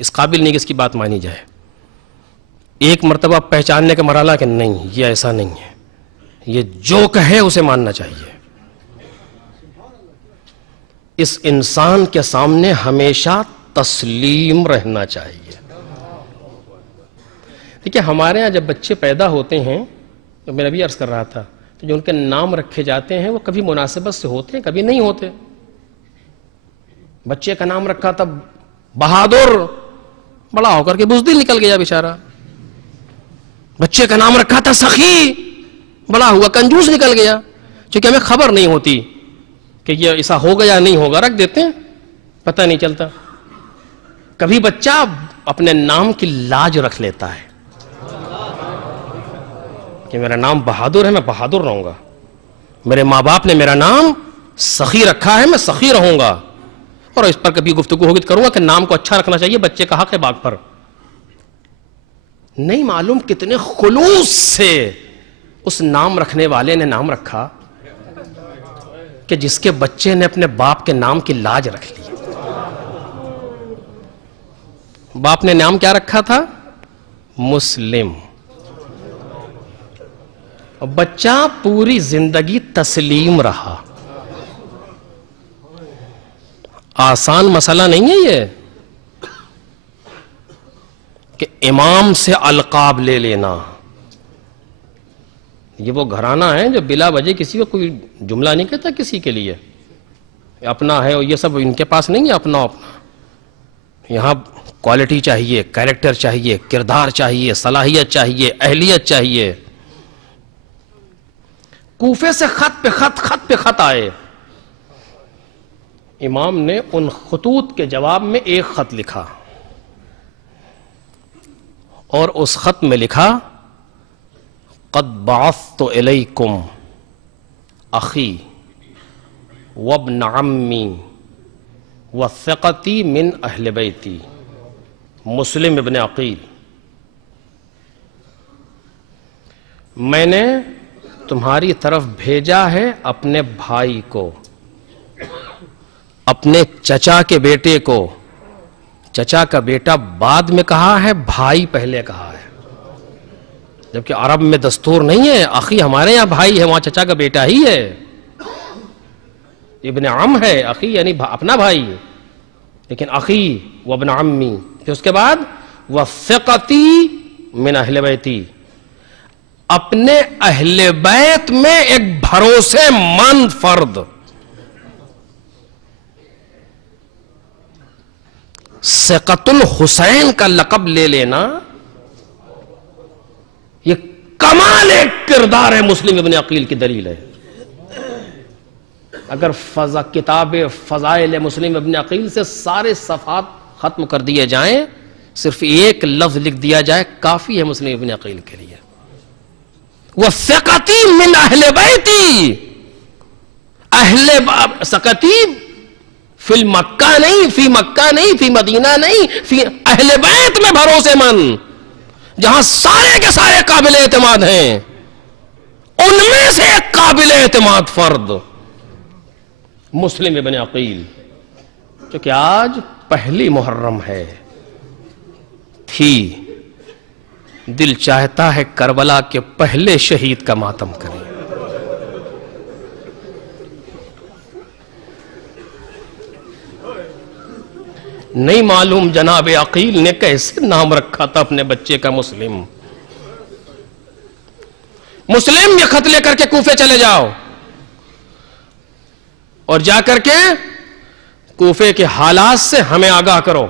اس قابل نہیں کہ اس کی بات مانی جائے. ایک مرتبہ پہچاننے کا مرحلہ کہ نہیں یہ ایسا نہیں ہے, یہ جو کہے اسے ماننا چاہیے. اس انسان کے سامنے ہمیشہ تسلیم رہنا چاہیے. دیکھیے ہمارے یہاں جب بچے پیدا ہوتے ہیں, تو میں ابھی عرض کر رہا تھا, تو جو ان کے نام رکھے جاتے ہیں وہ کبھی مناسبت سے ہوتے ہیں, کبھی نہیں ہوتے. بچے کا نام رکھا تھا بہادر, بڑا ہو کر کے بزدل نکل گیا بیچارہ. بچے کا نام رکھا تھا سخی, بڑا ہوا کنجوس نکل گیا. چونکہ ہمیں خبر نہیں ہوتی کہ یہ ایسا ہوگا یا نہیں ہوگا, رکھ دیتے ہیں, پتہ نہیں چلتا. کبھی بچہ اپنے نام کی لاج رکھ لیتا ہے کہ میرا نام بہادر ہے, میں بہادر رہوں گا. میرے ماں باپ نے میرا نام سخی رکھا ہے, میں سخی رہوں گا. اور اس پر کبھی گفتگو ہوگی تو کروں گا کہ نام کو اچھا رکھنا چاہیے, بچے کا حق ہے باغ پر. نہیں معلوم کتنے خلوص سے اس نام رکھنے والے نے نام رکھا کہ جس کے بچے نے اپنے باپ کے نام کی لاج رکھ لی. باپ نے نام کیا رکھا تھا؟ مسلم. بچہ پوری زندگی تسلیم رہا. آسان مسئلہ نہیں ہے یہ کہ امام سے القاب لے لینا. یہ وہ گھرانہ ہے جو بلا وجہ کسی کو کوئی جملہ نہیں کہتا کسی کے لیے اپنا ہے, اور یہ سب ان کے پاس نہیں ہے اپنا اپنا. یہاں کوالٹی چاہیے, کیریکٹر چاہیے, کردار چاہیے, صلاحیت چاہیے, اہلیت چاہیے. کوفے سے خط پہ خط آئے. امام نے ان خطوط کے جواب میں ایک خط لکھا, اور اس خط میں لکھا قد بعثت الیکم اخی وابن عمی وثقتی من اہل بیتی مسلم ابن عقیل. میں نے تمہاری طرف بھیجا ہے اپنے بھائی کو, اپنے چچا کے بیٹے کو. چچا کا بیٹا بعد میں کہا ہے, بھائی پہلے کہا ہے, جبکہ عرب میں دستور نہیں ہے. اخی ہمارے یہاں بھائی ہے, وہاں چچا کا بیٹا ہی ہے. ابن عم ہے, اخی یعنی اپنا بھائی, لیکن اخی وابن عمی. پھر اس کے بعد وثقتی من اہل بیتی, اپنے اہل بیت میں ایک بھروسے مند فرد. ثقۃ الحسین کا لقب لے لینا یہ کمال ایک کردار ہے, مسلم ابن عقیل کی دلیل ہے. اگر کتاب فضائل مسلم ابن عقیل سے سارے صفحات ختم کر دیے جائیں, صرف ایک لفظ لکھ دیا جائے کافی ہے مسلم ابن عقیل کے لیے. وثقتی من اہل بیتی, اہل ثقتی فی مکہ نہیں, فی مکہ نہیں, فی مدینہ نہیں, فی اہل بیت میں بھروسے مند, جہاں سارے کے سارے قابل اعتماد ہیں, ان میں سے ایک قابل اعتماد فرد مسلم ابن عقیل. کیونکہ آج پہلی محرم ہے, تھی, دل چاہتا ہے کربلا کے پہلے شہید کا ماتم کریں. نہیں معلوم جناب عقیل نے کیسے نام رکھا تھا اپنے بچے کا مسلم. مسلم یہ خط لے کر کے کوفے چلے جاؤ, اور جا کر کے کوفے کے حالات سے ہمیں آگاہ کرو.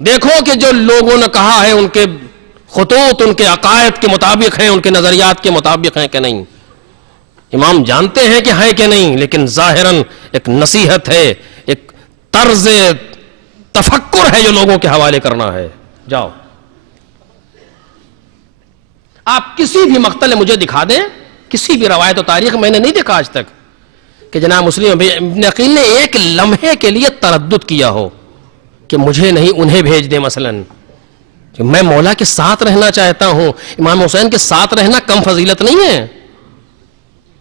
دیکھو کہ جو لوگوں نے کہا ہے ان کے خطوط ان کے عقائد کے مطابق ہیں, ان کے نظریات کے مطابق ہیں کہ نہیں. امام جانتے ہیں کہ ہے کہ نہیں, لیکن ظاہراً ایک نصیحت ہے, ایک طرز تفکر ہے جو لوگوں کے حوالے کرنا ہے. جاؤ, آپ کسی بھی مقتل مجھے دکھا دیں, کسی بھی روایت و تاریخ میں نے نہیں دیکھا آج تک کہ جناب مسلم ابن عقیل نے ایک لمحے کے لیے تردد کیا ہو کہ مجھے نہیں انہیں بھیج دیں. مثلاً میں مولا کے ساتھ رہنا چاہتا ہوں, امام حسین کے ساتھ رہنا کم فضیلت نہیں ہے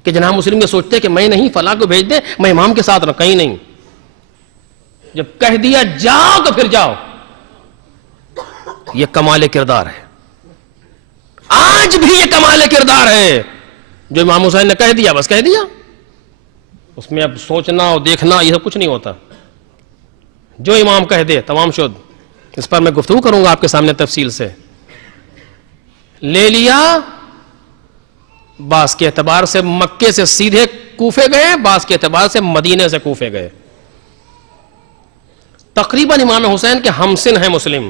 کہ جناب مسلم یہ سوچتے کہ میں نہیں فلاں کو بھیج دیں, میں امام کے ساتھ رہوں. کہیں نہیں, جب کہہ دیا جاؤ تو پھر جاؤ. یہ کمال کردار ہے، آج بھی یہ کمال کردار ہے. جو امام حسین نے کہہ دیا بس کہہ دیا، اس میں اب سوچنا اور دیکھنا یہ سب کچھ نہیں ہوتا. جو امام کہہ دے تمام شد. اس پر میں گفتگو کروں گا آپ کے سامنے تفصیل سے. لے لیا، بعض کے اعتبار سے مکے سے سیدھے کوفے گئے، بعض کے اعتبار سے مدینے سے کوفے گئے. تقریباً امام حسین کے ہمسن ہیں مسلم،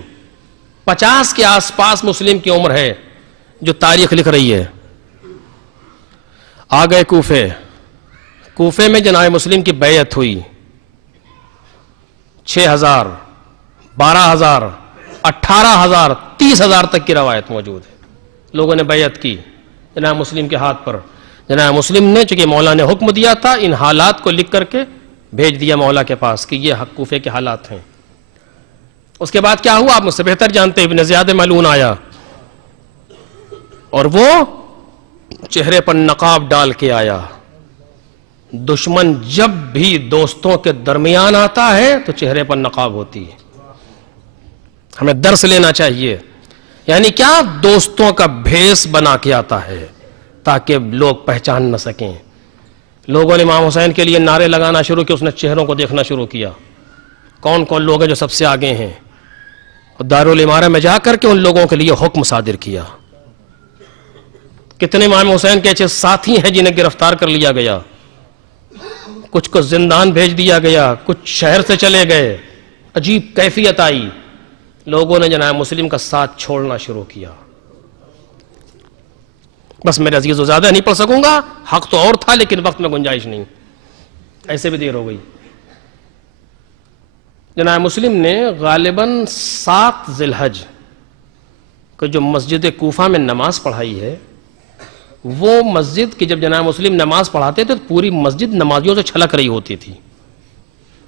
50 کے آس پاس مسلم کی عمر ہے جو تاریخ لکھ رہی ہے. آ گئے کوفے. کوفے میں جناب مسلم کی بیعت ہوئی. 6000 12000 18000 30,000 تک کی روایت موجود ہے. لوگوں نے بیعت کی جناب مسلم کے ہاتھ پر. جناب مسلم نے چونکہ مولا نے حکم دیا تھا ان حالات کو لکھ کر کے بھیج دیا مولا کے پاس کہ یہ حق کوفے کے حالات ہیں. اس کے بعد کیا ہوا آپ مجھ سے بہتر جانتے ہیں. ابن زیاد ملعون آیا اور وہ چہرے پر نقاب ڈال کے آیا. دشمن جب بھی دوستوں کے درمیان آتا ہے تو چہرے پر نقاب ہوتی ہے. ہمیں درس لینا چاہیے. یعنی کیا؟ دوستوں کا بھیس بنا کے آتا ہے تاکہ لوگ پہچان نہ سکیں. لوگوں نے امام حسین کے لیے نعرے لگانا شروع کیا. اس نے چہروں کو دیکھنا شروع کیا کون کون لوگ ہیں جو سب سے آگے ہیں، اور دارالامارہ میں جا کر کے ان لوگوں کے لیے حکم صادر کیا. کتنے امام حسین کے ایسے ساتھی ہیں جنہیں گرفتار کر لیا گیا، کچھ کو زندان بھیج دیا گیا، کچھ شہر سے چلے گئے. عجیب کیفیت آئی. لوگوں نے جناب مسلم کا ساتھ چھوڑنا شروع کیا. بس میرے عزیز و زیادہ نہیں پڑھ سکوں گا، حق تو اور تھا لیکن وقت میں گنجائش نہیں، ایسے بھی دیر ہو گئی. جناب مسلم نے غالباً 7 ذی الحج کو جو مسجد کوفہ میں نماز پڑھائی ہے، وہ مسجد کی جب جناب مسلم نماز پڑھاتے تھے تو پوری مسجد نمازیوں سے چھلک رہی ہوتی تھی.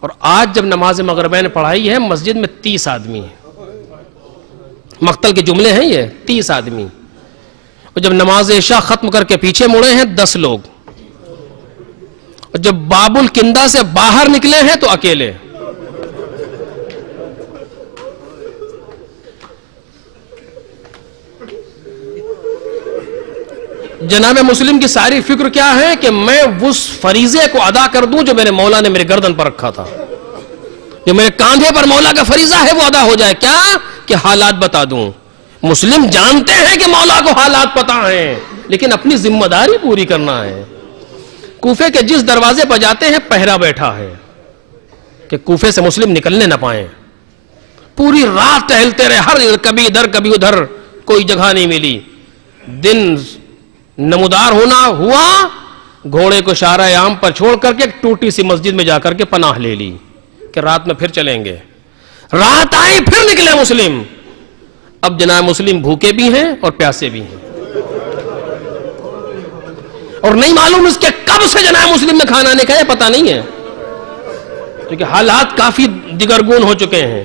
اور آج جب نماز مغربین پڑھائی ہے مسجد میں 30 آدمی ہیں. مقتل کے جملے ہیں یہ 30 آدمی. اور جب نماز عشاء ختم کر کے پیچھے مڑے ہیں 10 لوگ. اور جب باب الکندہ سے باہر نکلے ہیں تو اکیلے. جناب مسلم کی ساری فکر کیا ہے کہ میں اس فریضے کو ادا کر دوں جو میرے مولا نے میرے گردن پر رکھا تھا، جو میرے کاندھے پر مولا کا فریضہ ہے وہ ادا ہو جائے. کیا کہ حالات بتا دوں. مسلم جانتے ہیں کہ مولا کو حالات پتہ ہیں لیکن اپنی ذمہ داری پوری کرنا ہے. کوفے کے جس دروازے پر جاتے ہیں پہرا بیٹھا ہے کہ کوفے سے مسلم نکلنے نہ پائیں. پوری رات ٹہلتے رہے، ہر کبھی ادھر کبھی ادھر، کوئی جگہ نہیں ملی. دن نمودار ہونا ہوا، گھوڑے کو شارع عام پر چھوڑ کر کے ایک ٹوٹی سی مسجد میں جا کر کے پناہ لے لی کہ رات میں پھر چلیں گے. رات آئی پھر نکلے مسلم. اب جناب مسلم بھوکے بھی ہیں اور پیاسے بھی ہیں، اور نہیں معلوم اس کے کب سے جناب مسلم نے کھانا نہیں کھایا پتہ نہیں ہے، کیونکہ حالات کافی دگرگون ہو چکے ہیں.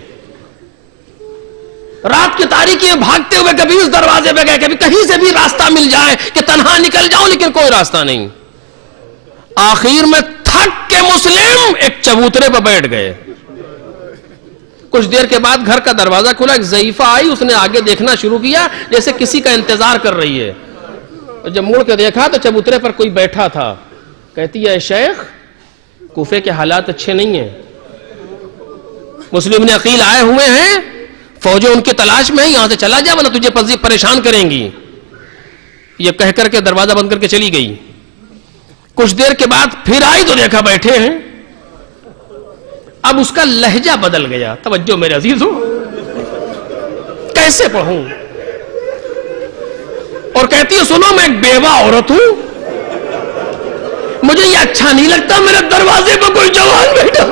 رات کی تاریکی میں بھاگتے ہوئے کبھی اس دروازے پہ گئے، کبھی کہیں سے بھی راستہ مل جائے کہ تنہا نکل جاؤں، لیکن کوئی راستہ نہیں. آخر میں تھک کے مسلم ایک چبوترے پہ بیٹھ گئے. کچھ دیر کے بعد گھر کا دروازہ کھلا، ایک ضعیفہ آئی، اس نے آگے دیکھنا شروع کیا جیسے کسی کا انتظار کر رہی ہے. جب مڑ کے دیکھا تو چبوترے پر کوئی بیٹھا تھا. کہتی ہے شیخ کوفے کے حالات اچھے نہیں ہیں، مسلم نے عقیل آئے ہوئے ہیں، فوجیں ان کی تلاش میں ہیں، یہاں سے چلا جا ورنہ تجھے پریشان کریں گی. یہ کہہ کر کے دروازہ بند کر کے چلی گئی. کچھ دیر کے بعد پھر آئی تو دیکھا بیٹھے ہیں. اب اس کا لہجہ بدل گیا. توجہ میرے عزیزو، کیسے پڑھوں؟ اور کہتی ہے سنو میں ایک بیوہ عورت ہوں، مجھے یہ اچھا نہیں لگتا میرے دروازے پہ کوئی جوان بیٹھا.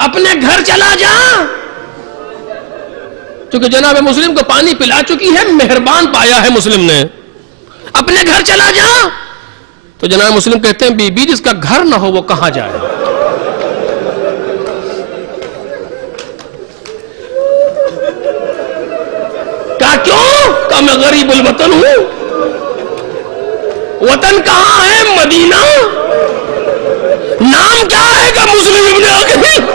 اپنے گھر چلا جا، چونکہ جناب مسلم کو پانی پلا چکی ہے، مہربان پایا ہے مسلم نے. اپنے گھر چلا جا. تو جناب مسلم کہتے ہیں بی بی جس کا گھر نہ ہو وہ کہاں جائے؟ کہا کیوں؟ کہا میں غریب الوطن ہوں، وطن کہاں ہے؟ مدینہ. نام کیا ہے کہ مسلم ابن عقیل.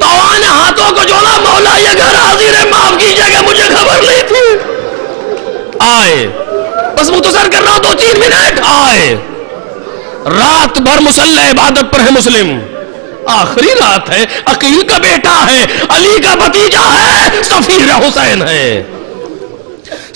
طوع نے ہاتھوں کو جوڑا، مولا یہ گھر حاضر ہے، معاف کیجئے کہ مجھے خبر نہیں تھی. آئے، بس مختصر کر رہا ہوں 2-3 منٹ. آئے، رات بھر مصلی عبادت پر ہے مسلم. آخری رات ہے، عقیل کا بیٹا ہے، علی کا بھتیجا ہے، سفیر حسین ہے.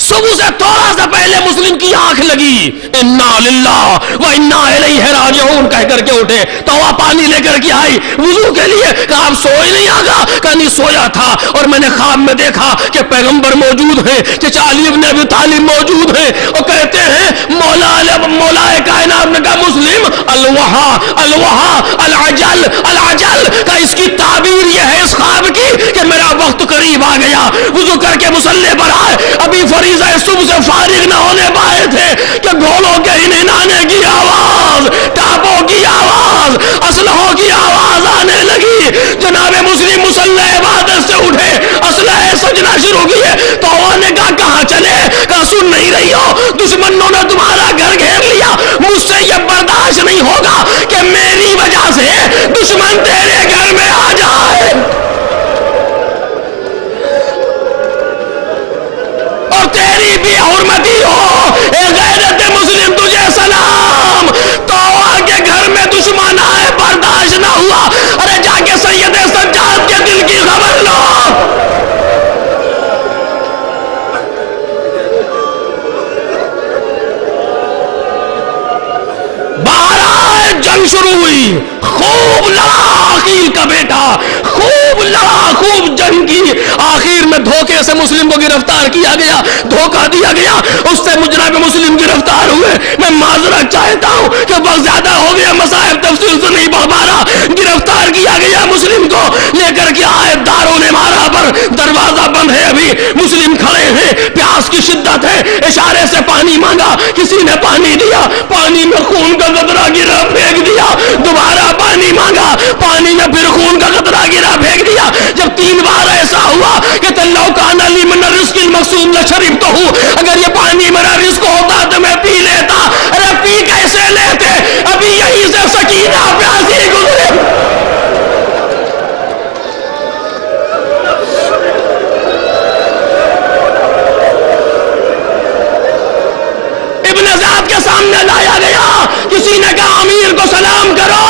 صبح سے تھوڑا سا پہلے مسلم کی آنکھ لگی. انا للہ و انا الیہ راجعون کہہ کر کے اٹھے. توا پانی لے کر کے آئی وضو کے لیے. کہا آپ سوئے نہیں آگا؟ کہا نہیں سویا تھا اور میں نے خواب میں دیکھا کہ پیغمبر موجود ہیں، چچا علی ابن ابی طالب موجود ہیں اور کہتے ہیں مولا کائنات نے کہا مسلم الوحا الوحا العجل العجل. کا اس کی تعبیر یہ ہے اس خواب کی کہ میرا وقت قریب آ گیا. وضو کر کے مصلی پر آئے، ابھی فریضہ صبح سے فارغ نہ ہونے پائے تھے کہ گھوڑوں کے ہنہنانے کی آواز، ٹاپوں کی آواز، اسلحوں کی آواز آنے لگی. جناب مسلم مصلی عبادت سے اٹھے، اسلحے سجنا شروع کیے. تو انہوں نے کہا کہاں چلے؟ کہا سن نہیں رہی ہو؟ دشمنوں نے تمہارا گھر گھیر لیا. مجھ سے یہ برداشت نہیں ہوگا کہ میری وجہ سے دشمن تیرے گھر میں آ جائے. اور تیری بھی حرمتی ہو. اے غیرت مسلم تجھے سلام. توعہ کے گھر میں دشمن آئے، برداشت نہ ہوا. ارے جا کے سید سجاد کے دل کی خبر لو. باہر آئے، جنگ شروع ہوئی. خوب لڑا عقیل کا بیٹا، خوب لڑا، خوب جنگ کی. آخر میں دھوکے سے مسلم کو گرفتار کیا گیا، دھوکہ دیا گیا. اس سے جناب مسلم گرفتار ہوئے. میں معذرت چاہتا ہوں کہ وقت زیادہ ہو گیا، مصائب تفصیل سے نہیں پڑھ پا رہا. گرفتار کیا گیا مسلم کو، لے کر کے آئے دارالامارہ پر. دروازہ بند ہے، ابھی مسلم کھڑے ہیں، پیاس کی شدت ہے. اشارے سے پانی مانگا، کسی نے پانی دیا، پانی میں خون کا قطرہ گرا، پھینک دیا. دوبارہ پانی مانگا، پانی میں پھر خون کا قطرہ گرا، پھینک دیا. جب 3 بار ایسا ہوا کہ لو کان لی من الرزق المقسوم لشربتہ، اگر یہ پانی میرا رزق ہوتا تو میں پی لیتا. ارے پی کیسے لیتے؟ ابھی یہیں سے سکینہ پیاسی گزرے. ابن زیاد کے سامنے لایا گیا. کسی نے کہا امیر کو سلام کرو.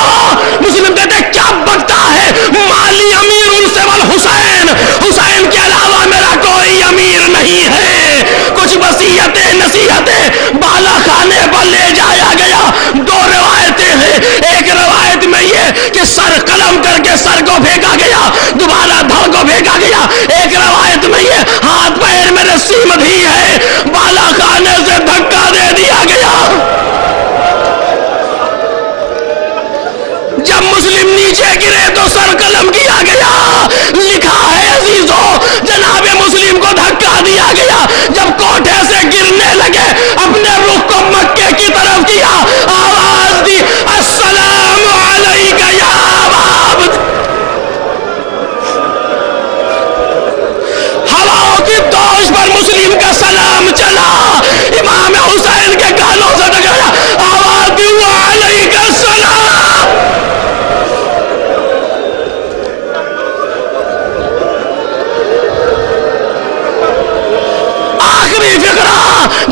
مسلم کہتے کیا بکتا ہے؟ مالی امیر ان سے والحسین، حسین کے علاوہ میرا کوئی امیر نہیں ہے. کچھ وصیتیں نصیحتیں بالا خانے پر لے جایا گیا. 2 روایتیں ہیں. ایک روایت میں یہ کہ سر قلم کر کے سر کو پھینکا گیا، دوبارہ دھڑ کو پھینکا گیا. ایک روایت میں یہ ہاتھ پیر میں رسی بندھی ہے، بالا خانے سے دھکا دے دیا گیا. جب مسلم نیچے گرے تو سر قلم کیا گیا. لکھا ہے عزیزو، جناب مسلم کو دھکا دیا گیا. جب کوٹھے سے گرنے لگے اپنے رخ کو مکے کی طرف کیا، آواز دی السلام علیکہ یا عبد. ہواؤں کی دوش پر مسلم کا سلام چلا، امام حسین کے گالوں سے ٹکرایا. آواز دی وعلیکہ السلام.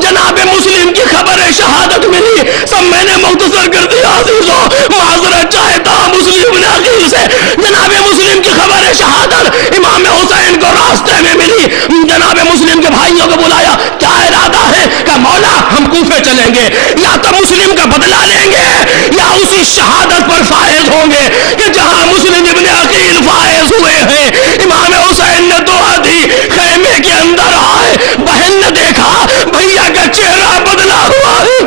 جناب مسلم کی خبر شہادت ملی. سب میں نے مختصر کر دیا عزیزو، معذرت چاہتا مسلم ابن عقیل سے. جناب مسلم کی خبر شہادت امام حسین کو راستے میں ملی. جناب مسلم کے بھائیوں کو بلایا. کیا ارادہ ہے؟ کہ مولا ہم کوفے چلیں گے، یا تو مسلم کا بدلہ لیں گے یا اسی شہادت پر فائز ہوں گے کہ جہاں مسلم ابن عقیل فائز ہوئے ہیں. امام حسین نے دعا دی، خیمے کے اندر آئے. بہن نے دیکھا بھیا کا چہرہ بدلا ہوا ہے.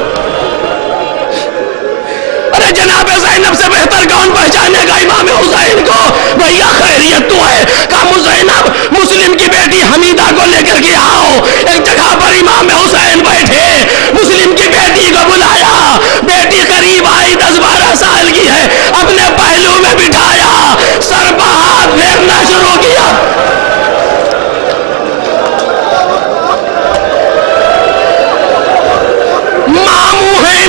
ارے جناب زینب سے بہتر کون پہچانے گا امام حسین کو؟ بھیا خیریت تو ہے؟ کہا زینب مسلم کی بیٹی حمیدہ کو لے کر کے آؤ. ایک جگہ پر امام حسین بیٹھے، مسلم کی بیٹی کو بلایا. بیٹی قریب آئی، 10-12 سال کی ہے. اپنے پہلو میں بٹھایا، سر پہ ہاتھ پھیرنا شروع کیا.